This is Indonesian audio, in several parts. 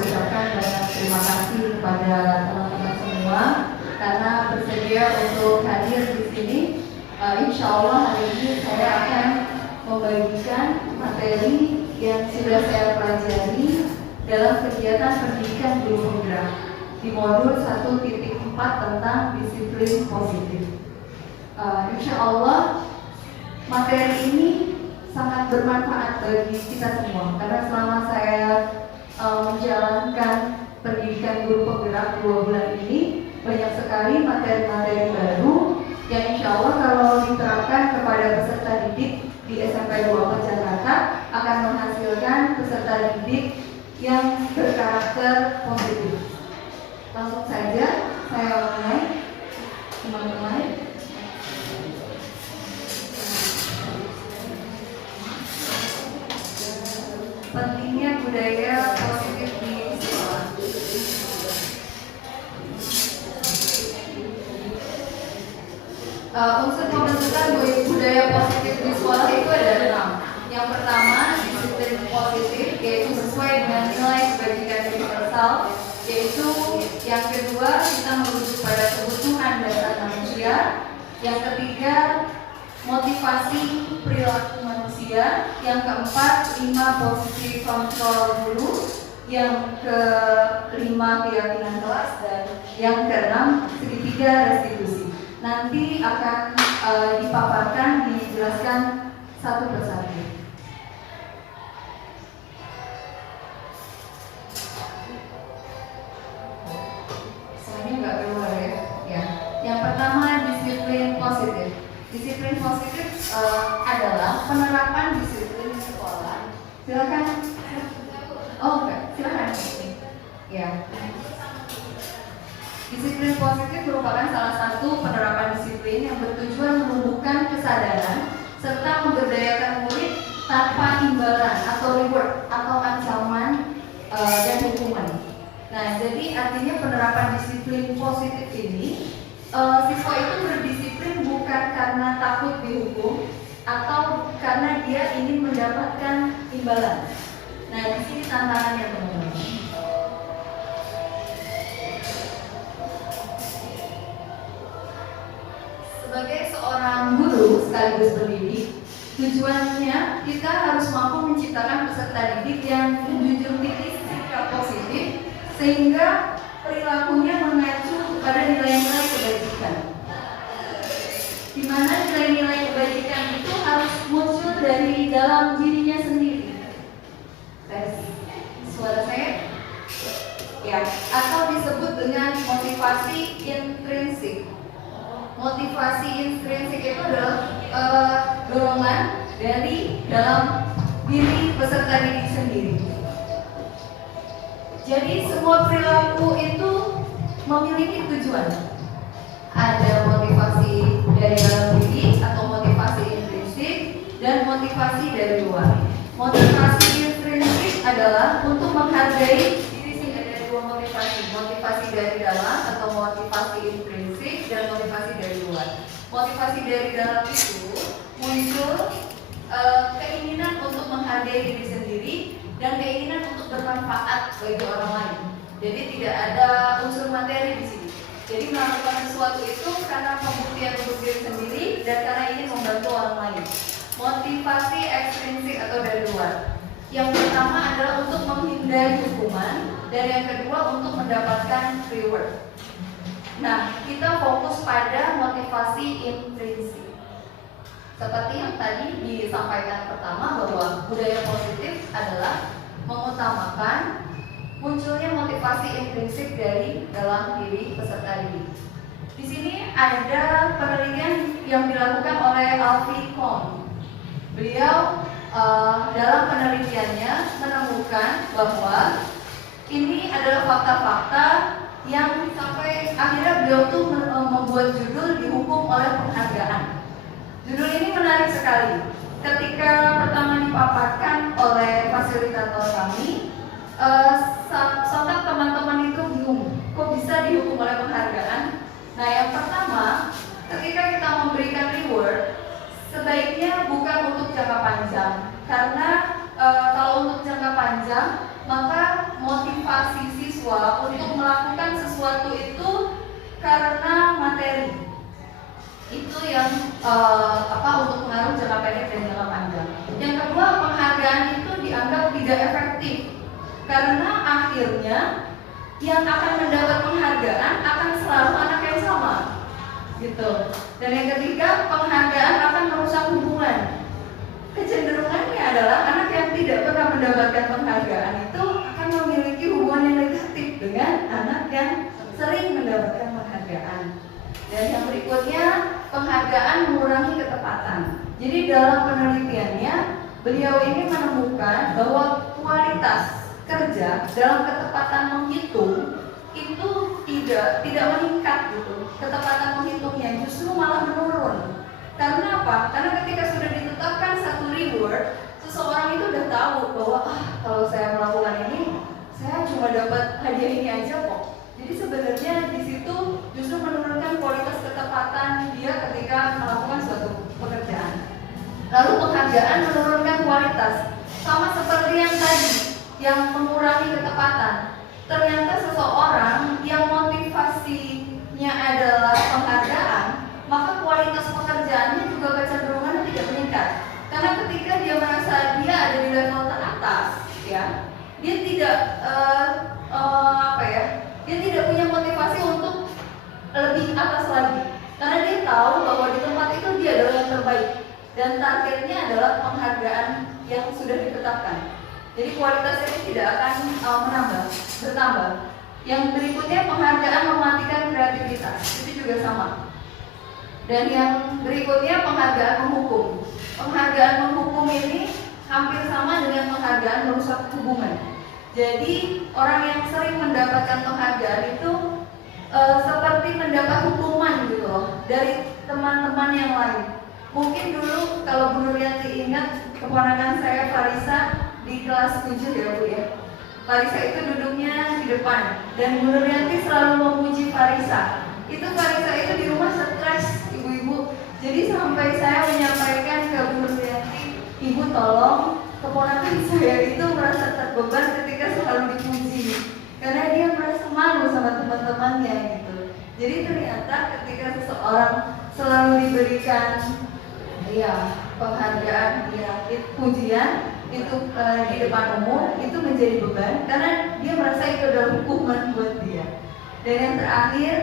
ucapkan banyak terima kasih kepada teman-teman semua karena bersedia untuk hadir di sini. Insya Allah hari ini saya akan membagikan materi yang sudah saya pelajari dalam kegiatan pendidikan guru penggerak di modul 1.4 tentang disiplin positif. Insya Allah materi ini sangat bermanfaat bagi kita semua karena selama saya menjalankan pendidikan guru penggerak 2 bulan ini banyak sekali materi-materi baru yang insya Allah kalau diterapkan kepada peserta didik di SMP 24 Jakarta akan menghasilkan peserta didik yang berkarakter positif. Langsung saja saya mulai, teman-teman. Pentingnya budaya positif di sekolah. Unsur pembentukan budaya positif di sekolah itu ada 6. Yang pertama, disiplin positif, yaitu sesuai dengan nilai kebajikan universal. Yaitu yang kedua, kita merujuk pada kebutuhan dasar manusia. Yang ketiga, motivasi perilaku manusia. Yang keempat, 5 posisi kontrol guru. Yang kelima, keyakinan kelas. Dan yang keenam, segitiga restitusi. Nanti akan dipaparkan, dijelaskan satu persatu. Semuanya nggak keluar ya. Yang pertama, disiplin positif. Disiplin positif adalah penerapan disiplin di sekolah. Silakan. Oh, enggak. Silakan. Ya. Disiplin positif merupakan salah satu penerapan disiplin yang bertujuan menumbuhkan kesadaran serta memberdayakan murid tanpa imbalan atau reward atau ancaman dan hukuman. Nah, jadi artinya penerapan disiplin positif ini siswa itu berdisiplin bukan karena takut dihukum atau karena dia ingin mendapatkan imbalan. Nah, di sini tantangannya teman-teman. Sebagai seorang guru sekaligus pendidik, tujuannya kita harus mampu menciptakan peserta didik yang menjunjung tinggi sikap positif sehingga perilakunya mengacu kepada nilai-nilai kebajikan. Di mana nilai-nilai kebajikan itu harus muncul dari dalam dirinya sendiri. Tes suara saya? Ya, atau disebut dengan motivasi intrinsik. Motivasi intrinsik itu adalah dorongan dari dalam diri peserta didik sendiri. Jadi semua perilaku itu memiliki tujuan. Ada motivasi dari dalam diri atau motivasi intrinsik dan motivasi dari luar. Motivasi intrinsik adalah untuk menghargai diri sendiri. Ada 2 motivasi, motivasi dari dalam atau motivasi intrinsik dan motivasi dari luar. Motivasi dari dalam itu muncul keinginan untuk menghargai diri sendiri dan keinginan untuk bermanfaat bagi orang lain. Jadi tidak ada unsur materi di sini. Jadi melakukan sesuatu itu karena pembuktian untuk diri sendiri dan karena ingin membantu orang lain. Motivasi ekstrinsik atau dari luar. Yang pertama adalah untuk menghindari hukuman dan yang kedua untuk mendapatkan reward. Nah, kita fokus pada motivasi intrinsik. Seperti yang tadi disampaikan pertama bahwa budaya positif adalah mengutamakan munculnya motivasi intrinsik dari dalam diri peserta didik. Di sini ada penelitian yang dilakukan oleh Alfie Kohn. Beliau dalam penelitiannya menemukan bahwa ini adalah fakta-fakta yang sampai akhirnya beliau tuh membuat judul dihukum oleh penghargaan. Judul ini menarik sekali. Ketika pertama dipaparkan oleh fasilitator kami, sontak teman-teman itu bingung, kok bisa dihukum oleh penghargaan? Nah, yang pertama, ketika kita memberikan reward, sebaiknya bukan untuk jangka panjang, karena kalau untuk jangka panjang maka motivasi siswa untuk melakukan sesuatu itu karena materi. Itu yang untuk pengaruh jangka pendek dan jangka panjang. Yang kedua, penghargaan itu dianggap tidak efektif karena akhirnya yang akan mendapat penghargaan akan selalu anak yang sama, gitu. Dan yang ketiga, penghargaan akan merusak hubungan. Kecenderungannya adalah anak yang tidak pernah mendapatkan penghargaan itu akan memiliki hubungan yang negatif dengan anak yang sering mendapatkan penghargaan. Dan yang berikutnya, penghargaan mengurangi ketepatan. Jadi dalam penelitiannya, beliau ini menemukan bahwa kualitas kerja dalam ketepatan menghitung itu tidak meningkat gitu. Ketepatan menghitungnya justru malah menurun. Karena apa? Karena ketika sudah ditetapkan satu reward, seseorang itu udah tahu bahwa kalau saya melakukan ini, saya cuma dapat hadiah ini aja kok. Jadi sebenarnya di situ justru menurunkan kualitas ketepatan dia ketika melakukan suatu pekerjaan. Lalu penghargaan menurunkan kualitas, sama seperti yang tadi, yang mengurangi ketepatan. Ternyata seseorang yang motivasinya adalah penghargaan, maka kualitas pekerjaannya juga kecenderungannya tidak meningkat. Karena ketika dia merasa dia ada di level teratas, ya, dia tidak dia tidak punya motivasi untuk lebih atas lagi. Karena dia tahu bahwa di tempat itu dia adalah yang terbaik dan targetnya adalah penghargaan yang sudah ditetapkan. Jadi kualitasnya ini tidak akan bertambah. Yang berikutnya, penghargaan mematikan kreativitas. Itu juga sama. Dan yang berikutnya, penghargaan menghukum. Penghargaan menghukum ini hampir sama dengan penghargaan merusak hubungan. Jadi orang yang sering mendapatkan penghargaan itu seperti mendapat hukuman gitu loh dari teman-teman yang lain. Mungkin dulu kalau Bu Nuryanti ingat, keponakan saya Farisa di kelas 7 ya Bu ya. Farisa itu duduknya di depan dan Bu Nuryanti selalu memuji Farisa. Itu Farisa itu di rumah stres ibu-ibu. Jadi sampai saya menyampaikan ke Bu Nuryanti, Ibu tolong keponakan saya itu merasa terbeban ketika selalu dipuji karena dia merasa malu sama teman-temannya gitu. Jadi ternyata ketika seseorang selalu diberikan penghargaan, pujian itu di depan umum, itu menjadi beban karena dia merasa itu adalah hukuman buat dia. Dan yang terakhir,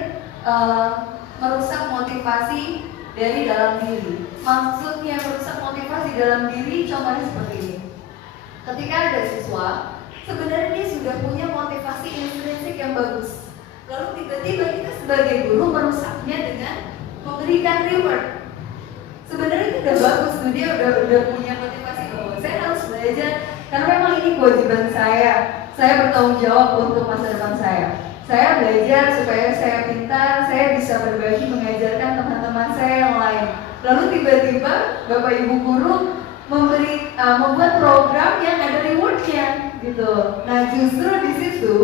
merusak motivasi dari dalam diri. Maksudnya merusak motivasi dalam diri contohnya seperti ini. Ketika ada siswa, sebenarnya dia sudah punya motivasi intrinsik yang bagus. Lalu tiba-tiba kita sebagai guru merusaknya dengan memberikan reward. Sebenarnya itu udah bagus tuh, dia udah punya motivasi bahwa saya harus belajar karena memang ini kewajiban saya. Saya bertanggung jawab untuk masa depan saya. Saya belajar supaya saya pintar, saya bisa berbagi mengajarkan teman-teman saya yang lain. Lalu tiba-tiba Bapak Ibu guru membuat program yang ada rewardnya gitu. Nah justru di situ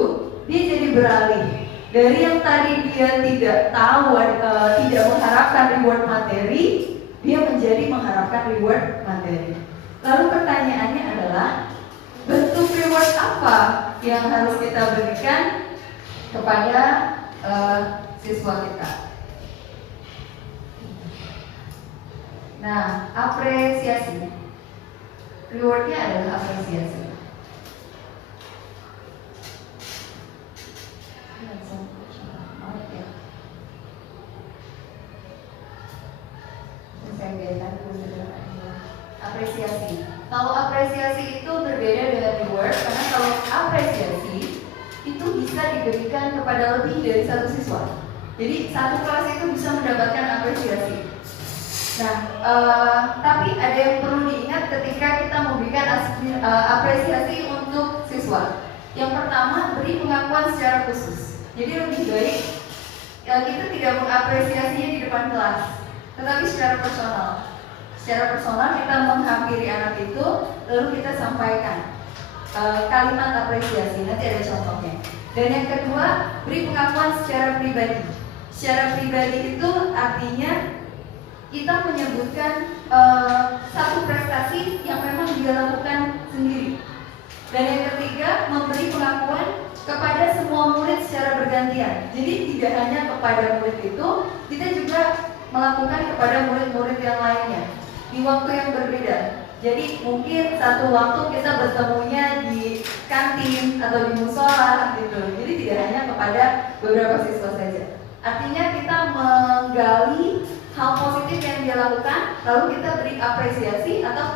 dia jadi beralih dari yang tadi dia tidak tahu, tidak mengharapkan reward materi, dia menjadi mengharapkan reward materi. Lalu pertanyaannya adalah bentuk reward apa yang harus kita berikan kepada siswa kita? Nah, apresiasi. Rewardnya adalah apresiasi. Apresiasi. Kalau apresiasi itu berbeda dengan reward, karena kalau apresiasi itu bisa diberikan kepada lebih dari satu siswa. Jadi satu kelas itu bisa mendapatkan apresiasi. Nah, tapi ada yang perlu diingat ketika kita memberikan apresiasi untuk siswa. Yang pertama, beri pengakuan secara khusus. Jadi lebih baik kita tidak mengapresiasinya di depan kelas, tetapi secara personal. Secara personal kita menghampiri anak itu, lalu kita sampaikan kalimat apresiasi. Nanti ada contohnya. Dan yang kedua, beri pengakuan secara pribadi. Secara pribadi itu artinya kita menyebutkan satu prestasi yang memang dia lakukan sendiri. Dan yang ketiga, memberi pengakuan kepada semua murid secara bergantian. Jadi tidak hanya kepada murid itu, kita juga melakukan kepada murid-murid yang lainnya di waktu yang berbeda. Jadi mungkin satu waktu kita bertemunya di kantin atau di musola gitu. Jadi tidak hanya kepada beberapa siswa saja. Artinya kita menggali hal positif yang dia lakukan, lalu kita beri apresiasi atas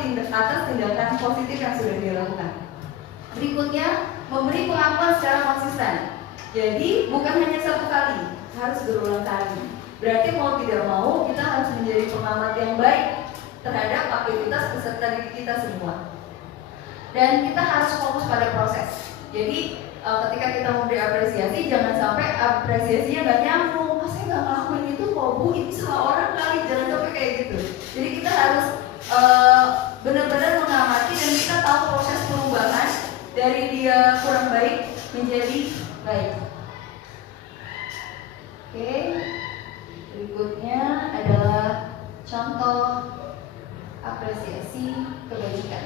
tindakan positif yang sudah dia lakukan. Berikutnya, memberi pengakuan secara konsisten. Jadi bukan hanya satu kali, harus berulang kali. Berarti mau tidak mau kita harus menjadi pengamat yang baik terhadap aktivitas peserta didik kita semua. Dan kita harus fokus pada proses. Jadi ketika kita memberi apresiasi, jangan sampai apresiasinya nggak nyambung. Oh, saya nggak ngelakuin itu kok Bu, itu salah orang kali. Jangan sampai kayak gitu. Jadi kita harus benar-benar mengamati dan kita tahu proses perubahan dari dia kurang baik menjadi baik. Oke, berikutnya adalah contoh apresiasi kebajikan.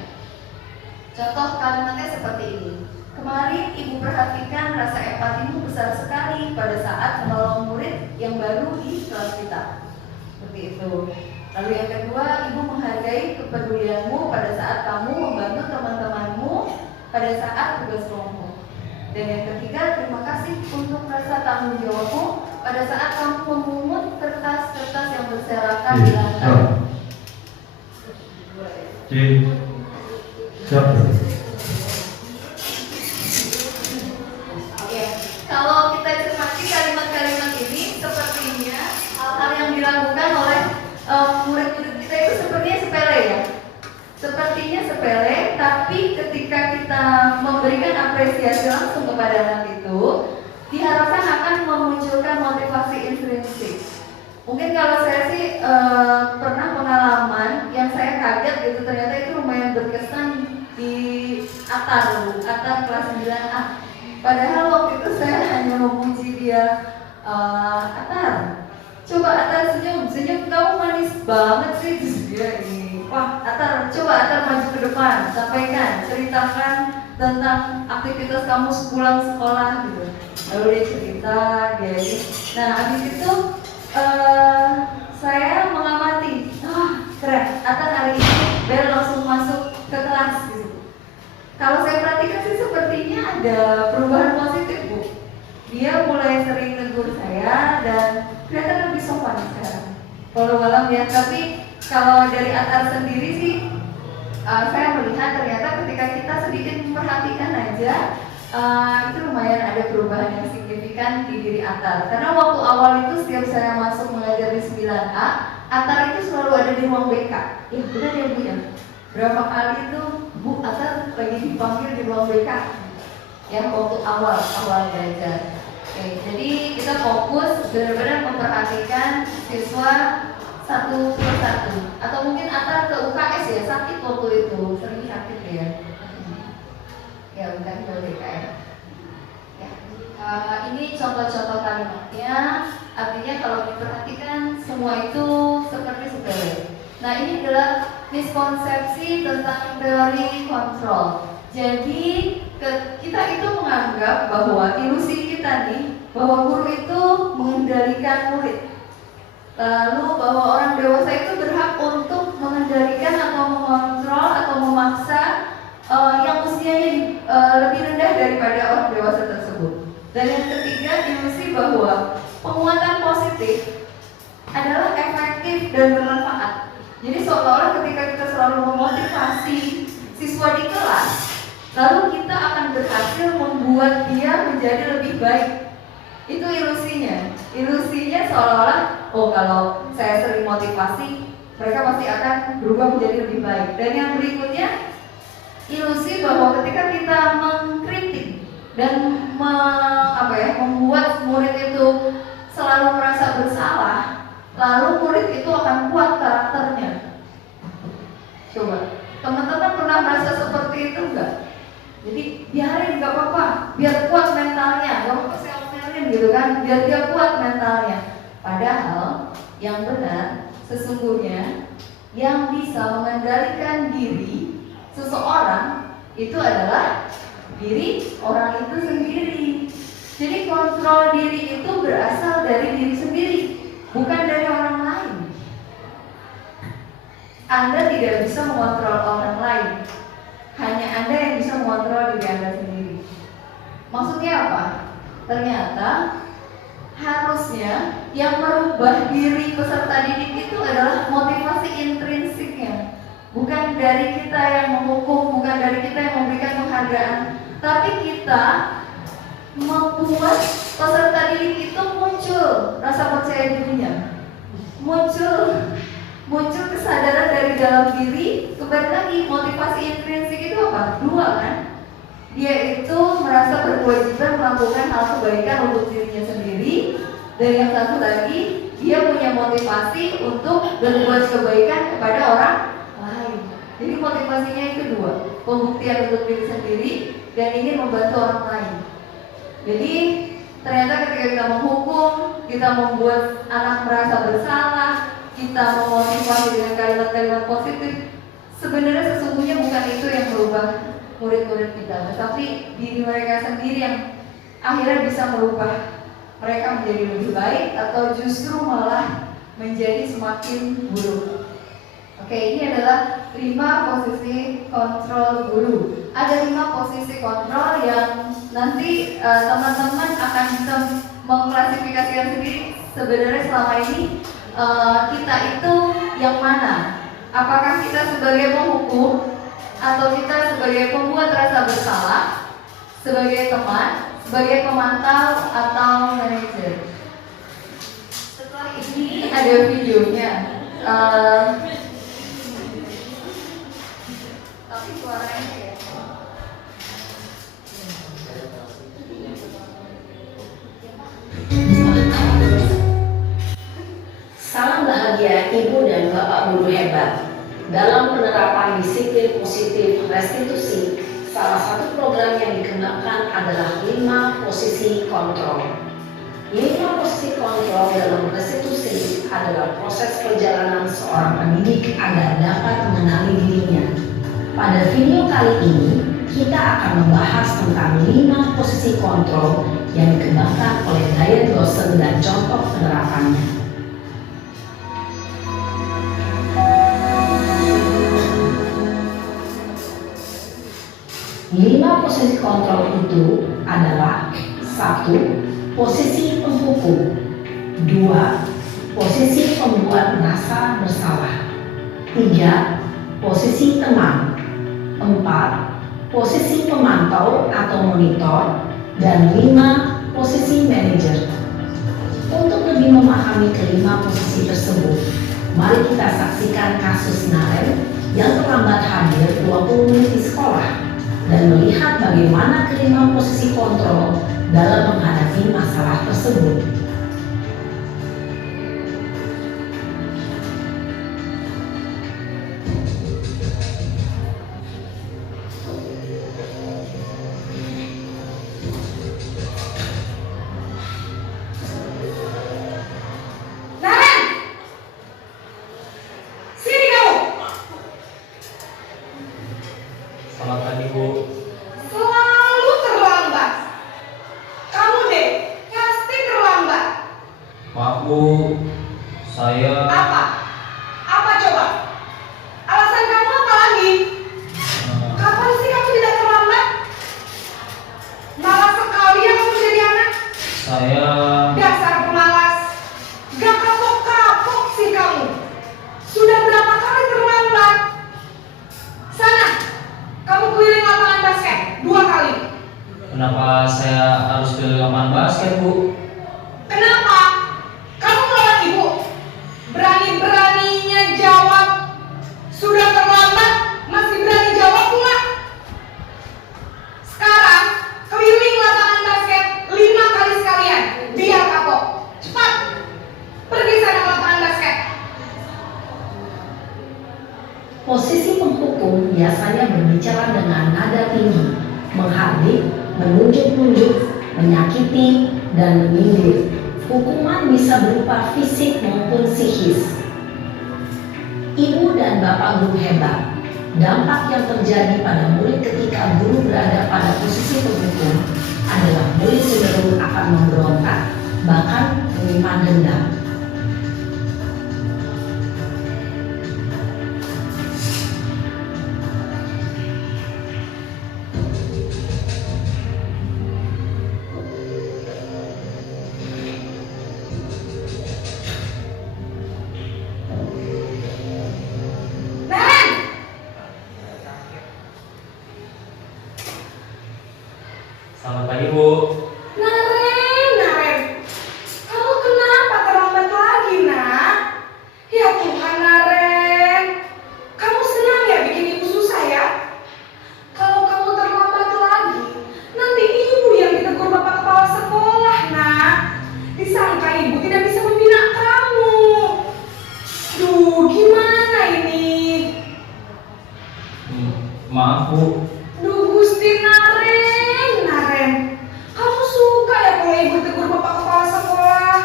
Contoh kalimatnya seperti ini. Kemarin Ibu perhatikan rasa empatimu besar sekali pada saat menolong murid yang baru di kelas kita. Seperti itu. Lalu yang kedua, Ibu menghargai kepedulianmu pada saat kamu membantu teman-temanmu pada saat tugas kelompok. Dan yang ketiga, terima kasih untuk rasa tanggung jawabmu pada saat kamu memungut kertas-kertas yang berserakan di lantai. Kalau kita cermati kalimat-kalimat ini, sepertinya hal-hal yang dilakukan oleh murid-murid kita itu sepertinya sepele ya. Sepertinya sepele, tapi ketika kita memberikan apresiasi langsung kepada anak itu, diharapkan akan memunculkan motivasi intrinsik. Mungkin kalau saya sih pernah pengalaman yang saya kaget gitu, ternyata itu lumayan berkesan di Atar kelas 9A. Padahal waktu itu saya hanya memuji dia, Atar, coba Atar senyum kamu manis banget sih. Terus dia ini, wah Atar, coba Atar maju ke depan, sampaikan, ceritakan tentang aktivitas kamu sepulang sekolah gitu. Lalu dia cerita, dia ini. Nah habis itu saya mengamati, keren, Atar hari ini biar langsung masuk ke kelas gitu. Kalau saya perhatikan sih sepertinya ada perubahan positif Bu. Dia mulai sering negur saya dan kelihatan lebih sopan sekarang. Walau ya, tapi kalau dari Atar sendiri sih saya melihat ternyata ketika kita sedikit memperhatikan aja itu lumayan ada perubahan yang signifikan di diri Atar. Karena waktu awal itu setiap saya masuk mengajar di 9A, Atar itu selalu ada di ruang BK. Ya benar ya Bu ya. Berapa kali itu Bu Atar lagi dipanggil di ruang BK ya waktu awal belajar. Oke, jadi kita fokus benar-benar memperhatikan siswa satu persatu. Atau mungkin Atar ke UKS ya, sakit waktu itu, sering sakit ya. Ya bukan ke BKM. Ya. Ini contoh-contoh kalimatnya. Artinya kalau diperhatikan semua itu seperti sepele. Nah ini adalah miskonsepsi tentang teori kontrol. Jadi kita itu menganggap bahwa ilusi kita nih, bahwa guru itu mengendalikan murid. Lalu bahwa orang dewasa itu berhak untuk mengendalikan atau mengontrol atau memaksa yang usianya lebih rendah daripada orang dewasa tersebut. Dan yang ketiga, ilusi bahwa penguatan positif adalah efektif dan bermanfaat. Jadi seolah-olah ketika kita selalu memotivasi siswa di kelas, lalu kita akan berhasil membuat dia menjadi lebih baik. Itu ilusinya. Ilusinya seolah-olah, oh kalau saya sering motivasi, mereka pasti akan berubah menjadi lebih baik. Dan yang berikutnya, ilusi bahwa ketika kita mengkritik dan membuat murid itu selalu merasa bersalah, lalu murid itu akan kuat karakternya. Coba, teman-teman pernah merasa seperti itu enggak? Jadi biarin, nggak apa-apa, biar kuat mentalnya, nggak apa-apa saya omelin gitu kan, biar dia kuat mentalnya. Padahal yang benar sesungguhnya yang bisa mengendalikan diri seseorang itu adalah diri orang itu sendiri. Jadi kontrol diri itu berasal dari diri sendiri, bukan dari orang lain. Anda tidak bisa mengontrol orang lain, hanya Anda yang bisa mengontrol diri Anda sendiri. Maksudnya apa? Ternyata harusnya yang merubah diri peserta didik itu adalah motivasi intrinsiknya, bukan dari kita yang menghukum, bukan dari kita yang memberikan penghargaan, tapi kita membuat peserta didik itu muncul rasa percaya dirinya, muncul kesadaran dari dalam diri. Kembali lagi, motivasi intrinsik itu apa? Dua kan? Dia itu merasa berkewajiban melakukan hal kebaikan untuk dirinya sendiri, dan yang satu lagi, dia punya motivasi untuk berbuat kebaikan kepada orang lain. Jadi motivasinya itu dua, pembuktian untuk diri sendiri dan ingin membantu orang lain. Jadi ternyata ketika kita menghukum, kita membuat anak merasa bersalah, kita memotivasi dengan kalimat-kalimat positif, sebenarnya sesungguhnya bukan itu yang merubah murid-murid kita, tetapi diri mereka sendiri yang akhirnya bisa merubah mereka menjadi lebih baik atau justru malah menjadi semakin buruk. Oke, ini adalah 5 posisi kontrol guru. Ada 5 posisi kontrol yang nanti teman-teman akan bisa mengklasifikasikan sendiri sebenarnya selama ini kita itu yang mana? Apakah kita sebagai penghukum atau kita sebagai pembuat rasa bersalah, sebagai teman, sebagai pemantau atau manajer? Setelah ini ada videonya. Tapi suaranya ya. Salam bahagia Ibu dan Bapak guru hebat. Dalam penerapan disiplin positif restitusi, salah satu program yang dikembangkan adalah 5 posisi kontrol. 5 posisi kontrol dalam restitusi adalah proses perjalanan seorang pendidik agar dapat mengenali dirinya. Pada video kali ini, kita akan membahas tentang 5 posisi kontrol yang dikembangkan oleh Diane Dawson dan contoh penerapannya. 5 posisi kontrol itu adalah 1. Posisi penghukum, 2. Posisi pembuat merasa bersalah, 3. Posisi teman, 4. Posisi pemantau atau monitor, dan 5. Posisi manajer. Untuk lebih memahami kelima posisi tersebut, mari kita saksikan kasus Naren yang terlambat hadir 20 menit di sekolah dan melihat bagaimana kelima posisi kontrol dalam menghadapi masalah tersebut. Selamat pagi, Bu. Selalu terlambat. Kamu deh, pasti terlambat. Maaf, Bu. Saya Apa? Apa coba? Alasan kamu apa lagi? Kapan sih kamu tidak terlambat? Malas sekali ya kamu jadi anak. saya Dasar pemalas. Gak kapok-kapok sih kamu. Sudah berapa kali terlambat? Sana, kamu keliling lapangan basket 2 kali. kenapa saya harus ke lapangan basket, Bu? Kenapa? Kamu melawan ibu? Berani-beraninya jawab. Sudah terlambat, masih berani jawab pula. Sekarang, keliling lapangan basket 5 kali sekalian. Biar kapok. Cepat. Pergi sana ke lapangan basket. Posisi penghukum biasanya berbicara dengan nada tinggi, menghardik, menunjuk-nunjuk, menyakiti, dan menyindir. Hukuman bisa berupa fisik maupun psikis. Ibu dan Bapak guru hebat, dampak yang terjadi pada murid ketika guru berada pada posisi penghukum adalah murid cenderung akan dendam. Naren! Selamat pagi, Bu. Naren, kamu kenapa terlambat lagi, nak? Ya Tuhan, Naren, kamu senang ya bikin ibu susah ya? Kalau kamu terlambat lagi, nanti ibu yang ditegur bapak kepala sekolah, nak. Disangka ibu tidak bisa membina kamu. Duh, gimana ini? Maaf, Bu. Duh, Gusti Naren, kamu suka ya kalau ibu tegur bapak kepala sekolah?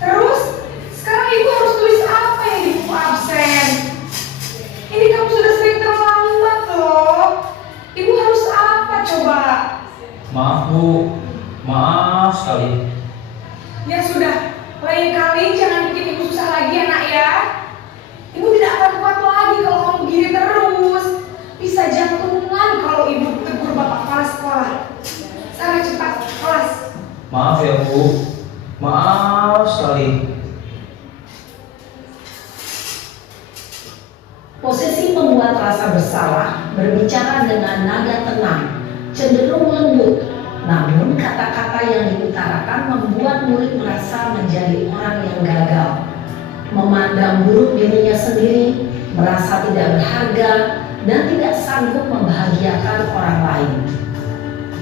Terus, sekarang ibu harus tulis apa yang di buku absen? Ini kamu sudah sering terlambat loh. Ibu harus apa coba? Maaf, Bu. Maaf sekali. Ya sudah, lain kali jangan bikin ibu susah lagi ya, nak ya. Ibu tidak akan kuat lagi kalau kamu begini terus. Bisa jantungan kalau ibu tegur bapak kepala sekolah. Sana cepat kelas. Maaf ya, Bu. Maaf sekali. Posisi pembuat rasa bersalah berbicara dengan nada tenang, cenderung lembut. Namun kata-kata yang diutarakan membuat murid merasa menjadi orang yang gagal, memandang buruk dirinya sendiri, merasa tidak berharga, dan tidak sanggup membahagiakan orang lain.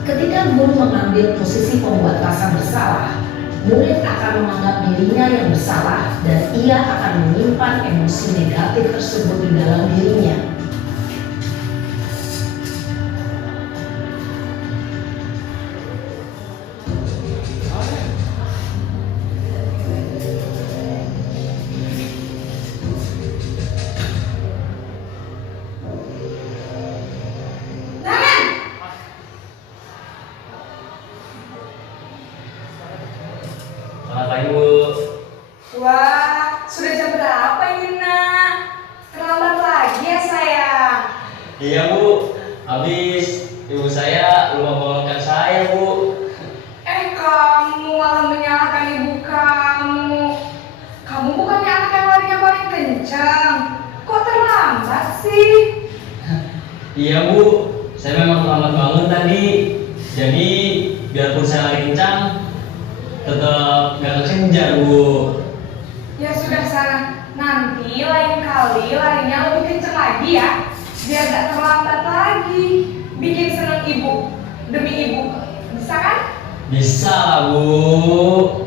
Ketika guru mengambil posisi pembuat rasa bersalah, murid akan menganggap dirinya yang bersalah dan ia akan menyimpan emosi negatif tersebut di dalam dirinya. Naren! Selamat pagi, Bu. Wah, sudah jam berapa ini, nak? Terlambat lagi ya, sayang. Iya, Bu. Habis ibu saya lupa bangunkan saya, Bu. Kamu malah menyalahkan ibu kamu. Kamu bukannya anak yang larinya paling kencang. Kok terlambat sih? Iya, Bu. Saya memang terlambat bangun tadi. Jadi, biarpun saya lari kencang, tetap gak kekejar, Bu. Ya sudah sana. Nanti lain kali larinya lebih kencang lagi ya. Biar gak terlambat lagi. Bikin seneng ibu. Demi ibu. Bisa kan? Bisa lah, Bu.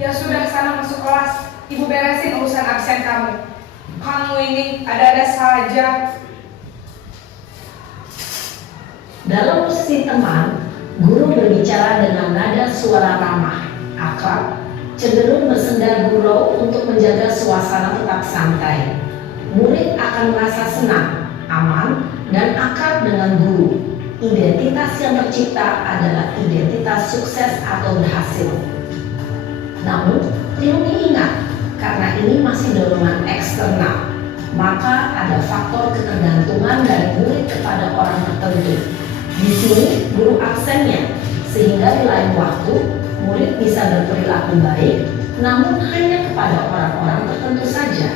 Ya sudah sana masuk kelas. Ibu beresin urusan absen kamu. Kamu ini ada-ada saja. Dalam posisi teman, guru berbicara dengan nada suara ramah, akrab, cenderung bersenda gurau untuk menjaga suasana tetap santai. Murid akan merasa senang, aman, dan akrab dengan guru. Identitas yang tercipta adalah identitas sukses atau berhasil. Namun, perlu diingat, karena ini masih dorongan eksternal, maka ada faktor ketergantungan dari murid kepada orang tertentu. Di sini guru absennya, sehingga di lain waktu murid bisa berperilaku baik, namun hanya kepada orang-orang tertentu saja.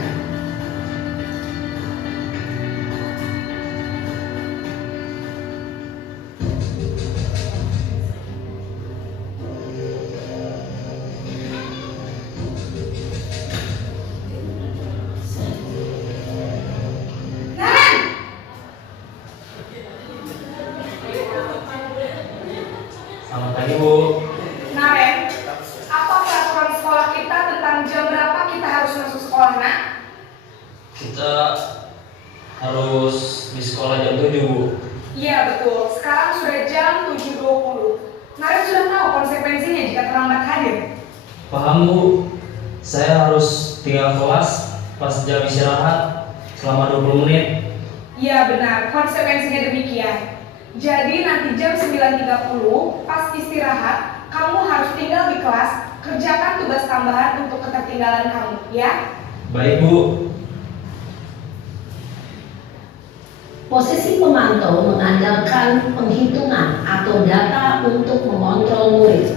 Naren! Selamat pagi, Bu. Naren, apa peraturan sekolah kita tentang jam berapa kita harus masuk sekolah, nak? Kita harus di sekolah jam 7, Bu. Iya betul, sekarang sudah jam 7.20. Naren sudah tahu konsekuensinya jika terlambat hadir. Paham, Bu. Saya harus tinggal kelas pas jam istirahat selama 20 menit. Iya benar, konsekuensinya demikian. Jadi nanti jam 9.30 pas istirahat, kamu harus tinggal di kelas kerjakan tugas tambahan untuk ketertinggalan kamu, ya. Baik, Bu. Posisi pemantau mengandalkan penghitungan atau data untuk mengontrol murid.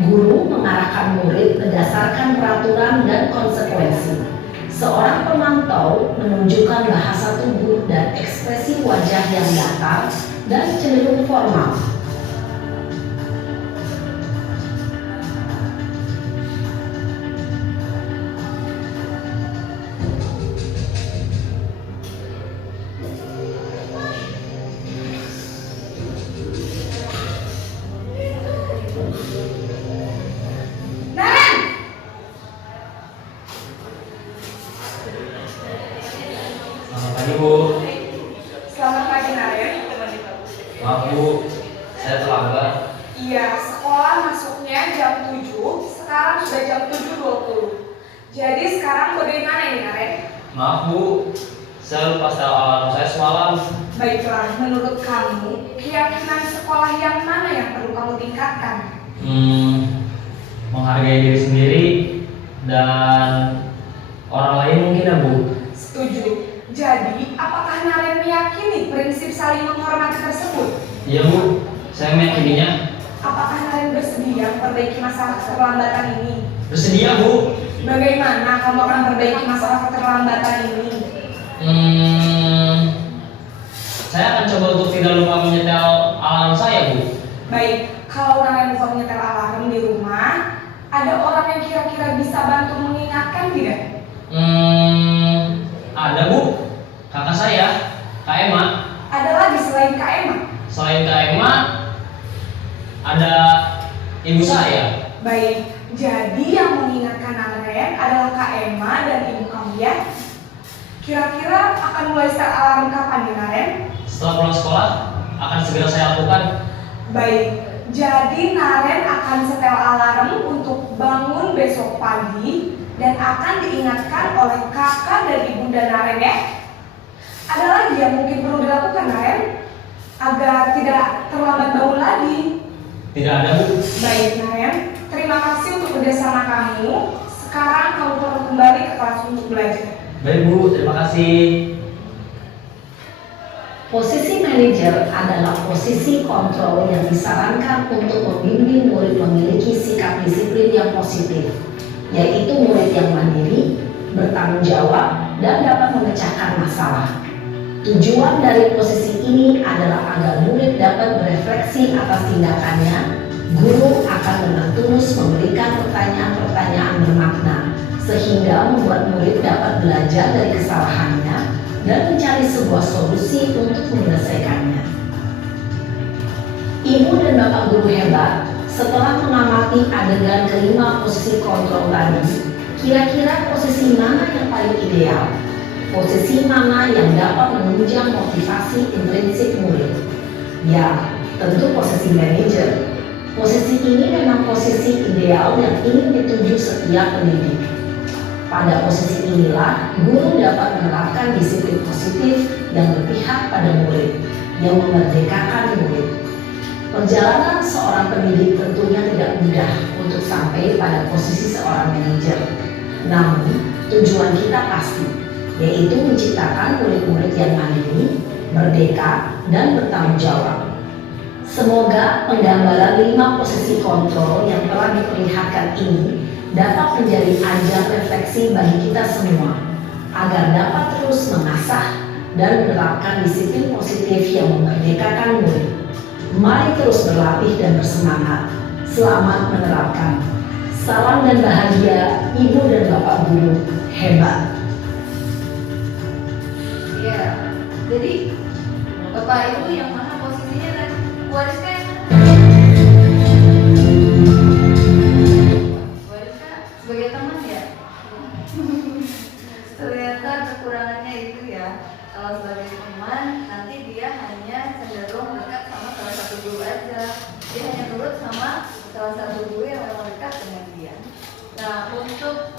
Guru mengarahkan murid berdasarkan peraturan dan konsekuensi. Seorang pemantau menunjukkan bahasa tubuh dan ekspresi wajah yang datar dan cenderung formal. Naren! Selamat pagi, Bu. Selamat pagi, Naren. Maaf, Bu. Saya terlambat. Iya, sekolah masuknya jam 7, sekarang sudah jam 7.20. Jadi sekarang bagaimana ini, Naren? Maaf, Bu. Saya lupa setel alarm saya semalam. Baiklah, menurut kamu, keyakinan sekolah yang mana yang perlu kamu tingkatkan? Menghargai diri sendiri dan orang lain mungkin ya, Bu. Setuju. Jadi, apakah Naren meyakini prinsip saling menghormati tersebut? Iya, Bu. Saya meyakininya. Apakah Naren bersedia memperbaiki masalah keterlambatan ini? Bersedia, Bu. Bagaimana kamu akan memperbaiki masalah keterlambatan ini? Saya akan coba untuk tidak lupa menyetel alarm saya, Bu. Baik, kalau Naren lupa menyetel alarm di rumah, ada orang yang kira-kira bisa bantu mengingatkan tidak? Ada, Bu. Kakak saya, Kak Emma. Ada lagi selain Kak Emma? Selain Kak Emma, ada ibu saya. Baik, jadi yang mengingatkan Naren adalah Kak Emma dan ibu kamu, ya? Kira-kira akan mulai start alarm kapan nih, Naren? Setelah pulang sekolah, akan segera saya lakukan. Baik, jadi Naren akan setel alarm untuk bangun besok pagi dan akan diingatkan oleh kakak dan ibunda Naren, ya? Ada lagi yang mungkin perlu dilakukan, Naren? Agar tidak terlambat bangun lagi. Tidak ada, Bu. Baik, Naren. Terima kasih untuk kerjasama kamu. Sekarang kamu perlu kembali ke kelas untuk belajar. Baik, Bu. Terima kasih. Posisi manajer adalah posisi kontrol yang disarankan untuk membimbing murid memiliki sikap disiplin yang positif, yaitu murid yang mandiri, bertanggung jawab, dan dapat memecahkan masalah. Tujuan dari posisi ini adalah agar murid dapat berefleksi atas tindakannya. Guru akan dengan tulus memberikan pertanyaan-pertanyaan bermakna, sehingga membuat murid dapat belajar dari kesalahannya dan mencari sebuah solusi untuk menyelesaikannya. Ibu dan bapak guru hebat, setelah mengamati adegan kelima posisi kontrol tadi, kira-kira posisi mana yang paling ideal? Posisi mana yang dapat menunjang motivasi intrinsik murid? Ya, tentu posisi manajer. Posisi ini memang posisi ideal yang ingin dituju setiap pendidik. Pada posisi inilah, guru dapat menerapkan disiplin positif yang berpihak pada murid, yang memerdekakan murid. Perjalanan seorang pendidik tentunya tidak mudah untuk sampai pada posisi seorang manajer. Namun, tujuan kita pasti, yaitu menciptakan murid-murid yang mandiri, merdeka, dan bertanggung jawab. Semoga penggambaran 5 posisi kontrol yang telah diperlihatkan ini dapat menjadi ajang refleksi bagi kita semua, agar dapat terus mengasah dan menerapkan disiplin positif yang memerdekakan murid. Mari terus berlatih dan bersemangat. Selamat menerapkan. Salam dan bahagia, Ibu dan Bapak Guru hebat. Iya. Jadi Bapak Ibu yang mana posisinya tadi? Bu Ariska yang mana? Bu Ariska sebagai teman ya? Ternyata kekurangannya itu ya. Kalau sebagai teman nanti dia hanya cenderung dekat sama salah satu guru aja. Dia hanya turut sama salah satu guru yang memang dekat dengan dia. Nah, untuk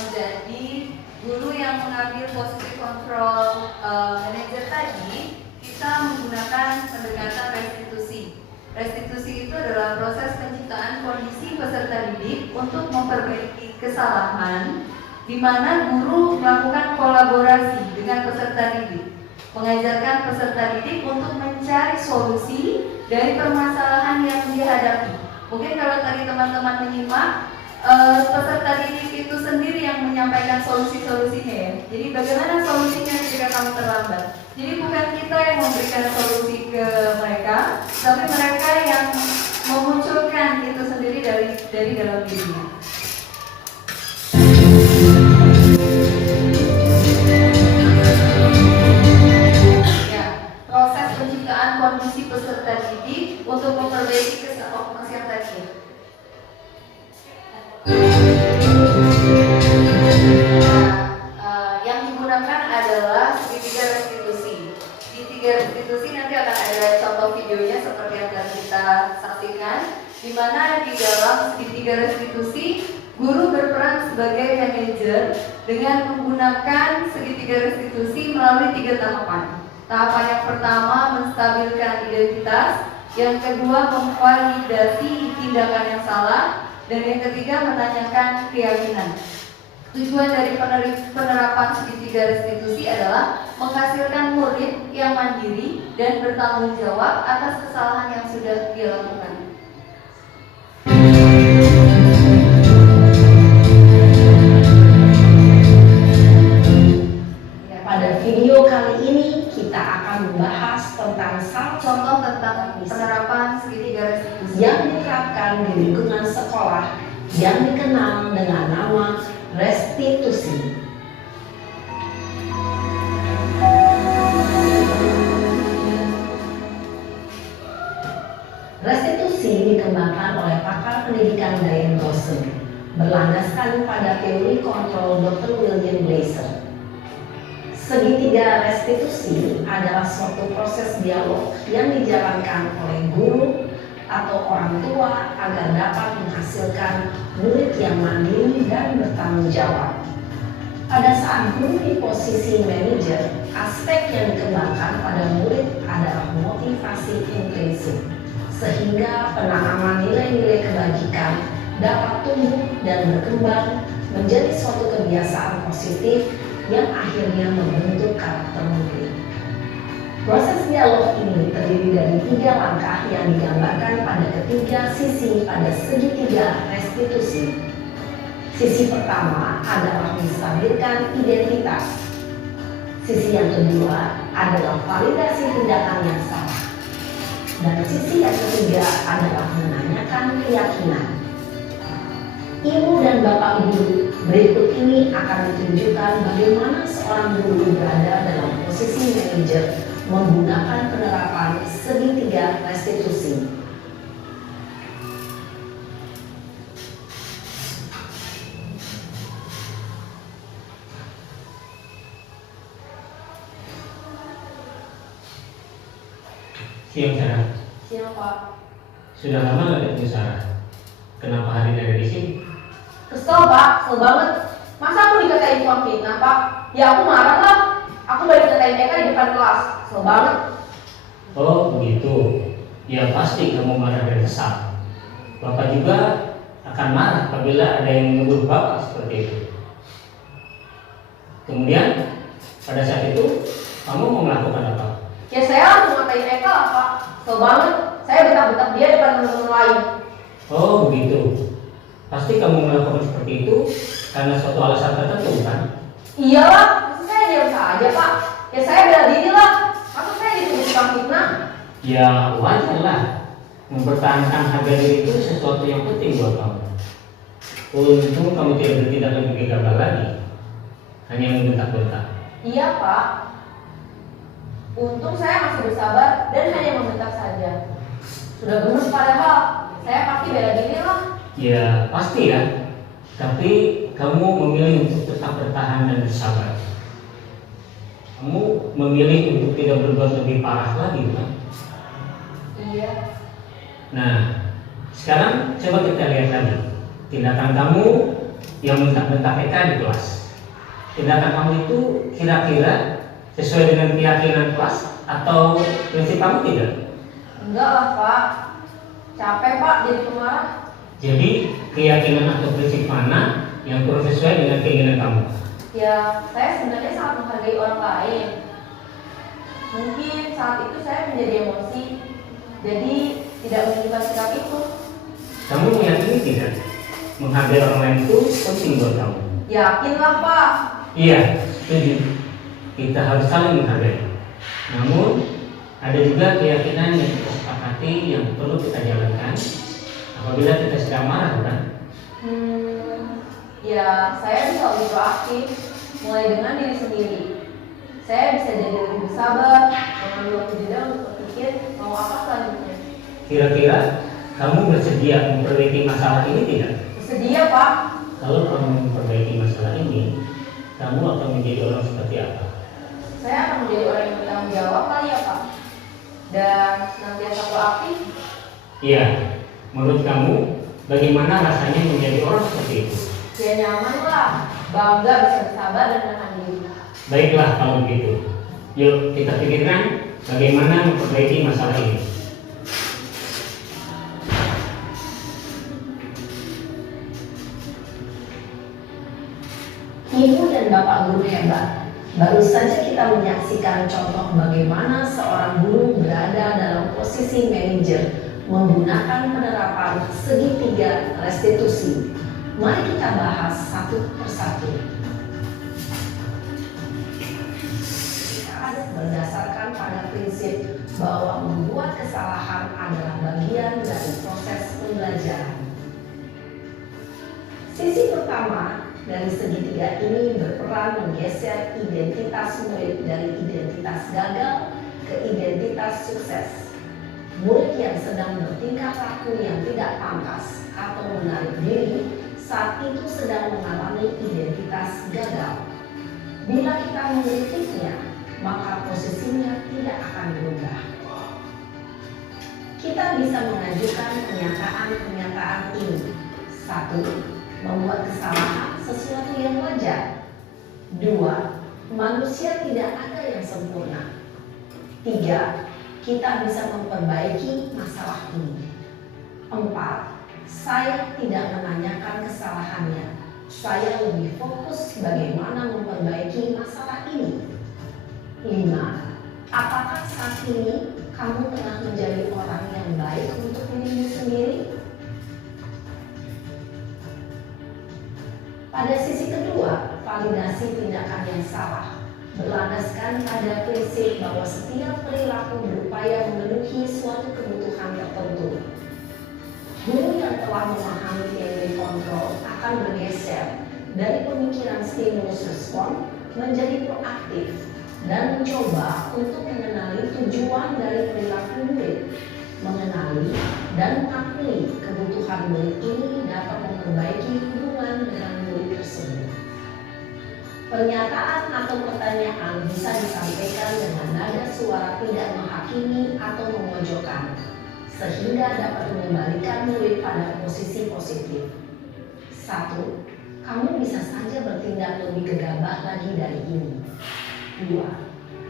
menjadi guru yang mengambil posisi kontrol manajer tadi, kita menggunakan pendekatan restitusi. Restitusi itu adalah proses penciptaan penciptaan kondisi peserta didik untuk memperbaiki kesalahan di mana guru melakukan kolaborasi dengan peserta didik, mengajarkan peserta didik untuk mencari solusi dari permasalahan yang dihadapi. Mungkin kalau tadi teman-teman menyimak, peserta didik itu sendiri yang menyampaikan solusi-solusinya ya. Jadi bagaimana solusinya jika kamu terlambat? Jadi bukan kita yang memberikan solusi ke mereka, tapi mereka yang memunculkan itu sendiri dari dalam dirinya. Ya, proses penciptaan kondisi peserta didik untuk memperbaiki kesalahan tadi. Yang digunakan adalah segitiga restitusi. Segitiga restitusi nanti akan ada contoh videonya seperti yang akan kita saksikan, di mana di dalam segitiga restitusi guru berperan sebagai manajer dengan menggunakan segitiga restitusi melalui 3 tahapan. Tahapan yang pertama menstabilkan identitas, yang kedua memvalidasi tindakan yang salah, dan yang ketiga menanyakan keyakinan. Tujuan dari penerapan segitiga restitusi adalah menghasilkan murid yang mandiri dan bertanggung jawab atas kesalahan yang sudah dia lakukan. Pada video kali ini kita akan membahas tentang salah Contoh tentang penerapan segitiga restitusi yang diterapkan di lingkungan sekolah yang dikenal dengan nama restitusi. Restitusi dikembangkan oleh pakar pendidikan Diane Dawson, berlandaskan pada teori kontrol Dr. William Glasser. Segitiga restitusi adalah suatu proses dialog yang dijalankan oleh guru atau orang tua agar dapat menghasilkan murid yang mandiri dan bertanggung jawab. Pada saat guru di posisi manajer, aspek yang dikembangkan pada murid adalah motivasi intrinsik, sehingga penanaman nilai-nilai kebajikan dapat tumbuh dan berkembang menjadi suatu kebiasaan positif yang akhirnya membentuk karakter murid. Proses dialog ini terdiri dari 3 langkah yang digambarkan pada ketiga sisi pada segitiga restitusi. Sisi pertama adalah menstabilkan identitas. Sisi yang kedua adalah validasi tindakan yang salah. Dan sisi yang ketiga adalah menanyakan keyakinan. Ibu dan Bapak Ibu, berikut ini akan ditunjukkan bagaimana seorang guru berada dalam posisi manajer menggunakan penerapan segitiga restitusi. Siang Sarah. Siang Pak. Sudah lama nggak ketemu Sarah? Kenapa hari ini ada di sini? Kesel Pak, kesel banget. Masa aku dikatain tukang fitnah Pak? Ya aku marah lah. Aku balik katain mereka di depan kelas. Kesel banget. Oh begitu. Ya pasti kamu marah dan kesal. Bapak juga akan marah apabila ada yang menegur Bapak seperti itu. Kemudian pada saat itu kamu mau melakukan apa? Ya saya langsung ngatain mereka lah Pak. Kesel banget. Saya bentak-bentak dia depan teman-teman lain. Oh begitu. Pasti kamu melakukan seperti itu karena suatu alasan tertentu kan? Iyalah, maksud saya diam saja Pak. Ya saya bela diri lah. Maksud saya dituduh tukang fitnah. Ya wajar lah. Mempertahankan harga diri itu sesuatu yang penting buat kamu. Untung kamu tidak bertindak lebih gegabah lagi. Hanya membentak-bentak. Iya Pak. Untung saya masih bersabar dan hanya membentak saja. Sudah gemes padahal. Saya pasti bela diri lah. Ya pasti ya. Tapi kamu memilih untuk tetap bertahan dan bersabar. Kamu memilih untuk tidak berbuat lebih parah lagi kan? Iya. Nah, sekarang coba kita lihat lagi tindakan kamu yang bentak-bentak Eka di kelas. Tindakan kamu itu kira-kira sesuai dengan keyakinan kelas atau prinsip kamu tidak? Enggak lah Pak. Capek Pak jadi pemarah. Jadi keyakinan atau prinsip mana yang kurang sesuai dengan keinginan kamu? Ya, saya sebenarnya sangat menghargai orang lain. Mungkin saat itu saya menjadi emosi, jadi tidak menunjukkan sikap itu. Kamu meyakini tidak? Menghargai orang lain itu penting buat kamu. Yakinlah Pak. Iya, setuju. Kita harus saling menghargai. Namun, ada juga keyakinan yang kita sepakati yang perlu kita jalankan apabila kita sedang marah, bukan? Ya, saya bisa lebih proaktif, mulai dengan diri sendiri. Saya bisa jadi lebih bersabar, mengambil waktu jeda untuk berpikir mau apa selanjutnya. Kira-kira kamu bersedia memperbaiki masalah ini tidak? Bersedia Pak. Kalau kamu memperbaiki masalah ini, kamu akan menjadi orang seperti apa? Saya akan menjadi orang yang bertanggung jawab kali ya Pak. Dan senantiasa proaktif. Iya, menurut kamu bagaimana rasanya menjadi orang seperti itu? Ya nyaman lah, bangga bisa bersabar dan menahan diri. Baiklah kalau begitu. Yuk kita pikirkan bagaimana memperbaiki masalah ini. Ibu dan Bapak guru hebat. Baru saja kita menyaksikan contoh bagaimana seorang guru berada dalam posisi manajer menggunakan penerapan segitiga restitusi. Mari kita bahas satu persatu. Berdasarkan pada prinsip bahwa membuat kesalahan adalah bagian dari proses pembelajaran. Sisi pertama dari segitiga ini berperan menggeser identitas murid dari identitas gagal ke identitas sukses. Murid yang sedang bertingkah laku yang tidak pantas atau menarik diri saat itu sedang mengalami identitas gagal. Bila kita mengkritiknya, maka posisinya tidak akan berubah. Kita bisa mengajukan pernyataan-pernyataan ini. 1. Membuat kesalahan sesuatu yang wajar. 2. Manusia tidak ada yang sempurna. 3. Kita bisa memperbaiki masalah ini. 4. Saya tidak menanyakan kesalahannya. Saya lebih fokus bagaimana memperbaiki masalah ini. 5. Apakah saat ini kamu telah menjadi orang yang baik untuk dirimu sendiri? Pada sisi kedua, validasi tindakan yang salah berlandaskan pada prinsip bahwa setiap perilaku berupaya memenuhi suatu kebutuhan tertentu. Guru yang telah memahami teori kontrol akan bergeser dari pemikiran stimulus respon menjadi proaktif dan mencoba untuk mengenali tujuan dari perilaku murid, mengenali dan mengakui kebutuhan murid ini dapat memperbaiki hubungan dengan murid tersebut. Pernyataan atau pertanyaan bisa disampaikan dengan nada suara tidak menghakimi atau memojokkan, sehingga dapat mengembalikan murid pada posisi positif. 1. Kamu bisa saja bertindak lebih gegabah lagi dari ini. 2.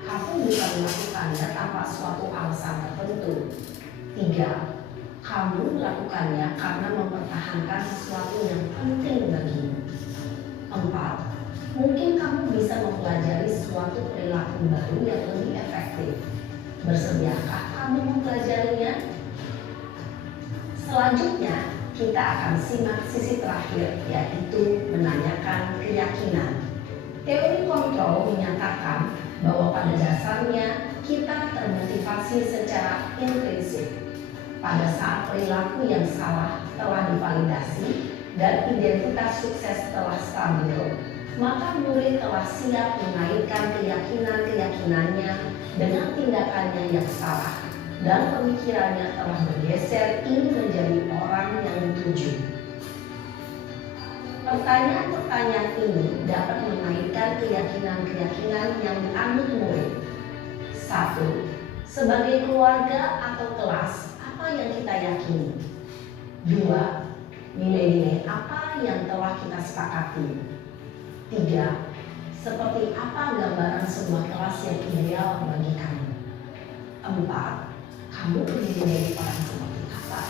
Kamu bisa melakukannya tanpa suatu alasan tertentu. 3. Kamu melakukannya karena mempertahankan sesuatu yang penting bagimu. 4. Mungkin kamu bisa mempelajari suatu perilaku baru yang lebih efektif. Bersediakah kamu mempelajarinya? Selanjutnya, kita akan simak sisi terakhir, yaitu menanyakan keyakinan. Teori kontrol menyatakan bahwa pada dasarnya kita termotivasi secara intrinsik. Pada saat perilaku yang salah telah divalidasi dan identitas sukses telah stabil, maka murid telah siap menaikkan keyakinan-keyakinannya dengan tindakannya yang salah dan pemikirannya telah bergeser ingin menjadi orang yang dituju. Pertanyaan-pertanyaan ini dapat menaikkan keyakinan-keyakinan yang dianut murid. 1. Sebagai keluarga atau kelas, apa yang kita yakini? 2. Nilai-nilai apa yang telah kita sepakati? 3. Seperti apa gambaran sebuah kelas yang ideal bagi kamu? 4. Kamu ingin menjadi orang seperti apa?